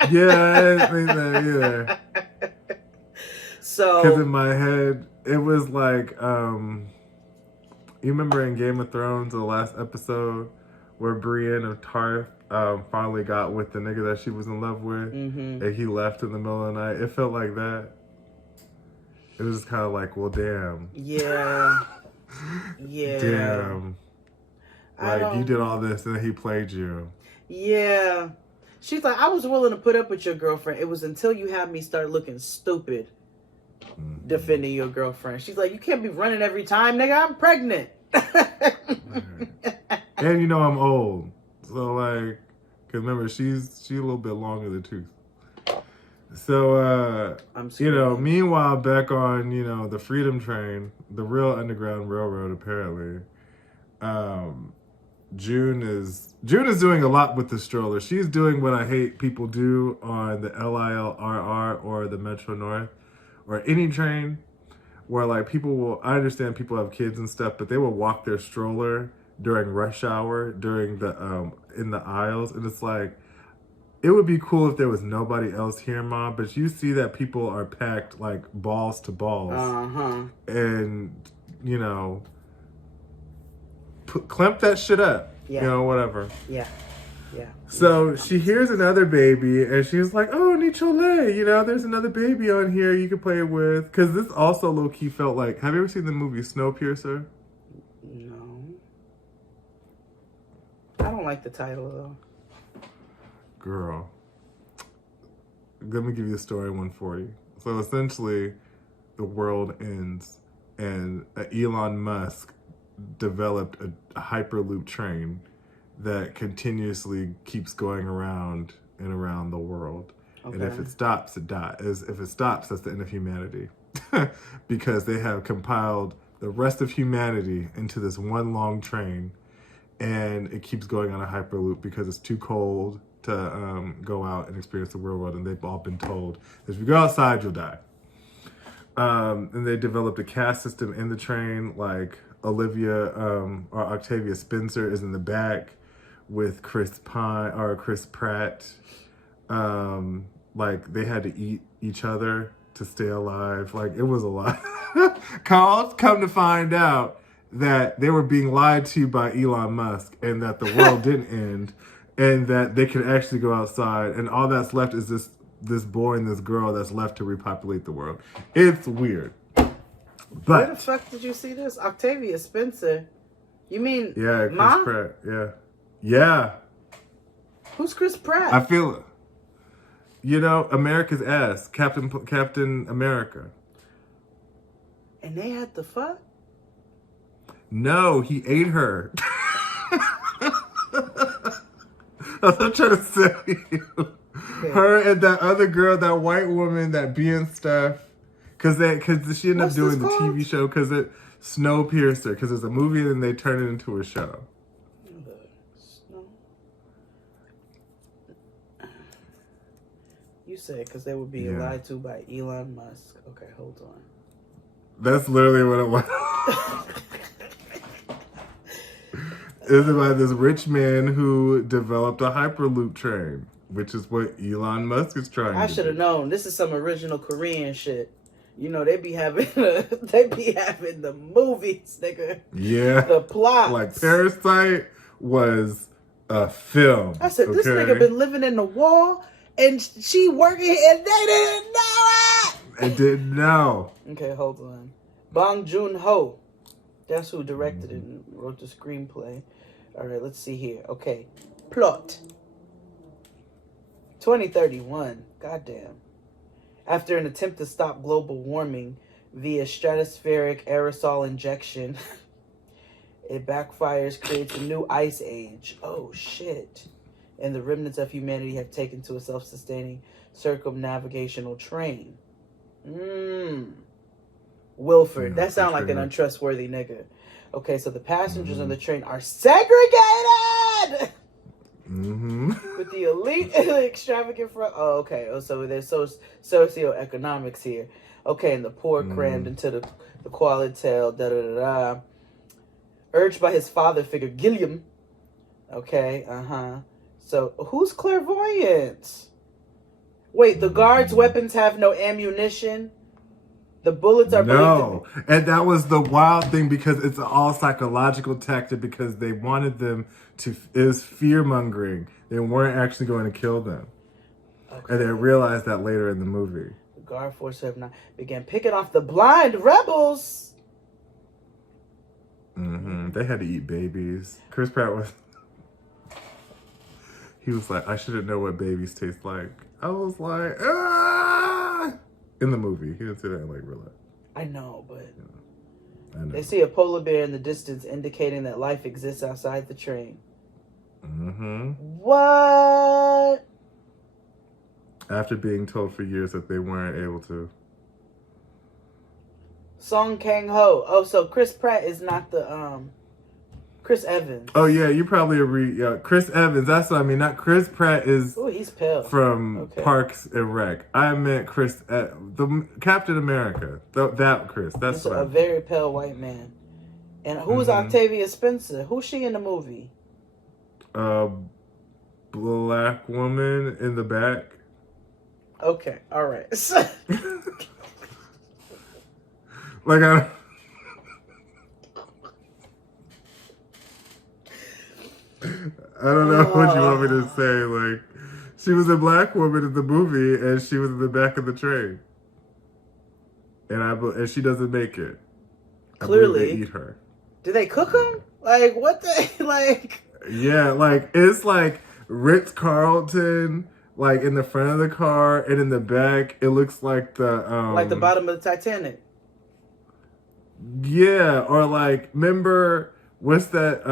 I didn't think that either. So, because in my head, it was like, you remember in Game of Thrones, the last episode, where Brienne of Tarth finally got with the nigga that she was in love with, and he left in the middle of the night. It felt like that. It was just kind of like, well, damn. Yeah. Yeah. Damn. Like, you did all this and then he played you. Yeah. She's like, I was willing to put up with your girlfriend. It was until you had me start looking stupid defending your girlfriend. She's like, you can't be running every time, nigga. I'm pregnant. And you know I'm old. So, like, because remember, she's a little bit longer than tooth. So, you know, meanwhile, back on, you know, the Freedom Train, the real Underground Railroad, apparently, June is doing a lot with the stroller. She's doing what I hate people do on the LILRR or the Metro North or any train, where, like, I understand people have kids and stuff, but they will walk their stroller during rush hour, during the, in the aisles, and it's like, it would be cool if there was nobody else here, Mom, but you see that people are packed like balls to balls. And, you know, clamp that shit up. Yeah. You know, whatever. Yeah. Yeah. So she hears another baby and she's like, oh, Nichole, you know, there's another baby on here you can play with. Because this also low-key felt like, have you ever seen the movie Snowpiercer? No. I don't like the title, though. Girl, let me give you a story 140. So essentially, the world ends, and Elon Musk developed a Hyperloop train that continuously keeps going around and around the world. Okay. And if it stops, it dies. If it stops, that's the end of humanity. Because they have compiled the rest of humanity into this one long train, and it keeps going on a Hyperloop because it's too cold to go out and experience the real world, and they've all been told if you go outside, you'll die. And they developed a caste system in the train, like Olivia or Octavia Spencer is in the back with Chris Pratt. Like they had to eat each other to stay alive. Like it was a lot. Come to find out that they were being lied to by Elon Musk, and that the world didn't end. And that they can actually go outside, and all that's left is this boy and this girl that's left to repopulate the world. It's weird. But where the fuck did you see this? Octavia Spencer. You mean Chris Pratt, yeah. Yeah. Who's Chris Pratt? I feel, you know, America's ass. Captain America. And they had the fuck? No, he ate her. That's what I'm trying to say. Okay. Her and that other girl, that white woman, that being stuff, because she ended up doing the TV show because it Snowpiercer, because it's a movie and then they turn it into a show. You said because they were being lied to by Elon Musk. Okay, hold on. That's literally what it was. It's about this rich man who developed a Hyperloop train, which is what Elon Musk is trying to do. I should have known. This is some original Korean shit. You know, they be having the movies, nigga. Yeah. The plot. Like Parasite was a film. I said, this nigga been living in the wall and she working and they didn't know it. They didn't know. Okay, hold on. Bong Joon-ho. That's who directed it and wrote the screenplay. All right, let's see here. Okay. Plot. 2031. Goddamn. After an attempt to stop global warming via stratospheric aerosol injection, it backfires, creates a new ice age. Oh, shit. And the remnants of humanity have taken to a self-sustaining circumnavigational train. Wilford. That sounds like an untrustworthy nigga. Okay, so the passengers on the train are segregated! With the elite and the extravagant front. Oh, okay. Oh, so there's socioeconomics here. Okay, and the poor crammed into the qualitail, da-da-da-da. Urged by his father figure, Gilliam. Okay, So, who's clairvoyant? Wait, the guards' weapons have no ammunition? The bullets are No, and that was the wild thing because it's all psychological tactic because they wanted them to, it was fear mongering. They weren't actually going to kill them. Okay. And they realized that later in the movie. The guard force have not began picking off the blind rebels. They had to eat babies. Chris Pratt was, he was like, I shouldn't know what babies taste like. I was like, ah! In the movie. He didn't say that in like real life. I know, but I know. They see a polar bear in the distance indicating that life exists outside the train. What? After being told for years that they weren't able to. Song Kang-ho. Oh, so Chris Pratt is not the, Chris Evans. Oh, yeah, you probably agree. Yeah, Chris Evans, that's what I mean. Not Chris Pratt is he's pale. From Parks and Rec. I meant the Captain America. That Chris. That's it's what a very pale white man. And who is Octavia Spencer? Who's she in the movie? Black woman in the back. Okay, all right. Like I don't know what you want me to say. Like, she was a black woman in the movie, and she was in the back of the train, and she doesn't make it. Clearly, they eat her. Do they cook them? Like what the like? Yeah, like it's like Ritz-Carlton, like in the front of the car, and in the back, it looks like the bottom of the Titanic. Yeah, or like remember what's that?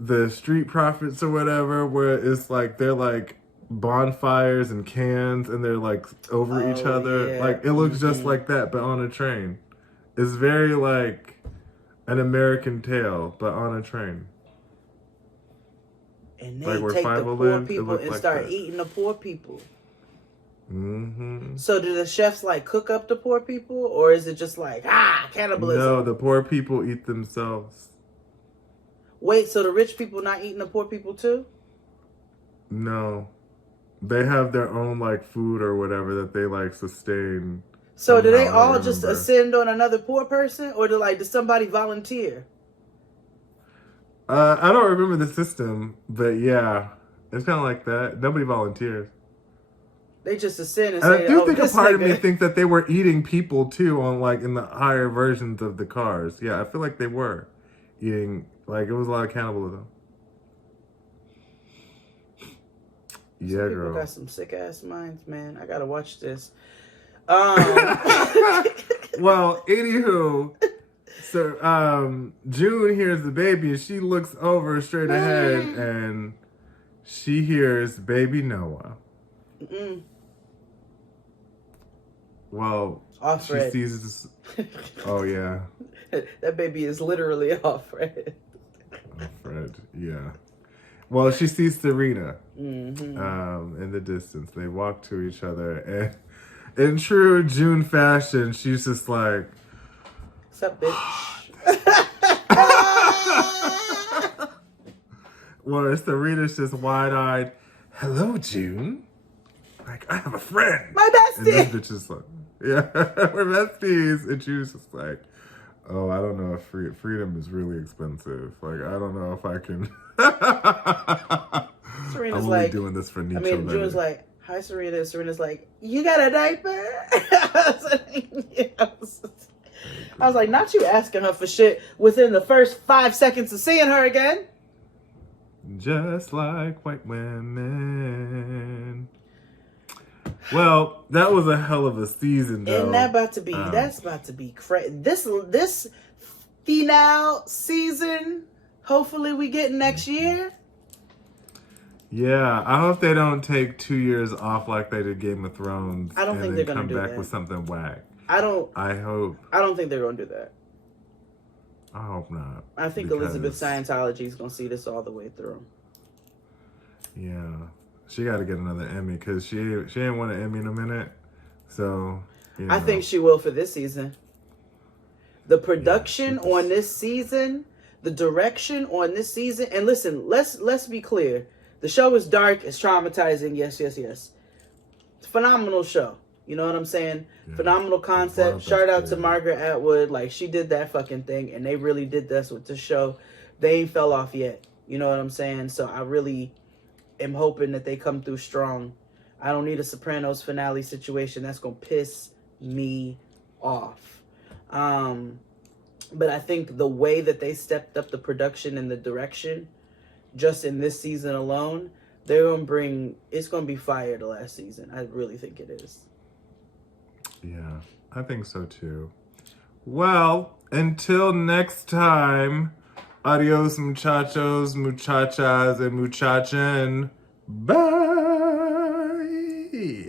The Street Profits or whatever, where it's like they're like bonfires and cans and they're like over each other. Yeah. Like it looks just like that, but on a train. It's very like an American Tale, but on a train. And they like take the poor people and start eating the poor people. So do the chefs like cook up the poor people, or is it just like cannibalism? No, the poor people eat themselves. Wait, so the rich people not eating the poor people too? No. They have their own like food or whatever that they like sustain. So do they all just ascend on another poor person, or does somebody volunteer? I don't remember the system, but yeah. It's kinda like that. Nobody volunteers. They just ascend and say, I do think a part of me think that they were eating people too on like in the higher versions of the cars. Yeah, I feel like they were eating. Like, it was a lot of cannibalism. Yeah, some girl. People got some sick-ass minds, man. I gotta watch this. Well, anywho, so, June hears the baby, and she looks over straight ahead, and she hears baby Noah. Well, Alfred. She sees this. Oh, yeah. That baby is literally Alfred. Alfred, yeah. Well, she sees Serena in the distance. They walk to each other, and in true June fashion, she's just like, "What's up, bitch?" Well, Serena's just wide-eyed. Hello, June. Like, I have a friend. My bestie. And this bitch is like, yeah, we're besties. And June's just like, oh, I don't know if freedom is really expensive. Like, I don't know if I can. Serena's I'm only doing this for Nietzsche. I mean, June's like, hi, Serena. Serena's like, you got a diaper? I was like, not you asking her for shit within the first 5 seconds of seeing her again. Just like white women. Well, that was a hell of a season, though. And that's about to be crazy. This finale season, hopefully we get next year. Yeah, I hope they don't take 2 years off like they did Game of Thrones. I don't think they're going to do that. Come back with something whack. I hope. I don't think they're going to do that. I hope not. I think Elizabeth Scientology is going to see this all the way through. Yeah. She got to get another Emmy because she ain't won an Emmy in a minute. So, I think she will for this season. The production yes. on this season, the direction on this season, and listen, let's be clear. The show is dark, it's traumatizing, yes. Phenomenal show. You know what I'm saying? Yeah. Phenomenal concept. Shout out to Margaret Atwood. Like, she did that fucking thing, and they really did this with the show. They ain't fell off yet. You know what I'm saying? So I really am hoping that they come through strong. I don't need a Sopranos finale situation. That's going to piss me off. But I think the way that they stepped up the production and the direction, just in this season alone, they're going to bring... It's going to be fire the last season. I really think it is. Yeah, I think so too. Well, until next time, adios muchachos, muchachas, and muchachan. Bye!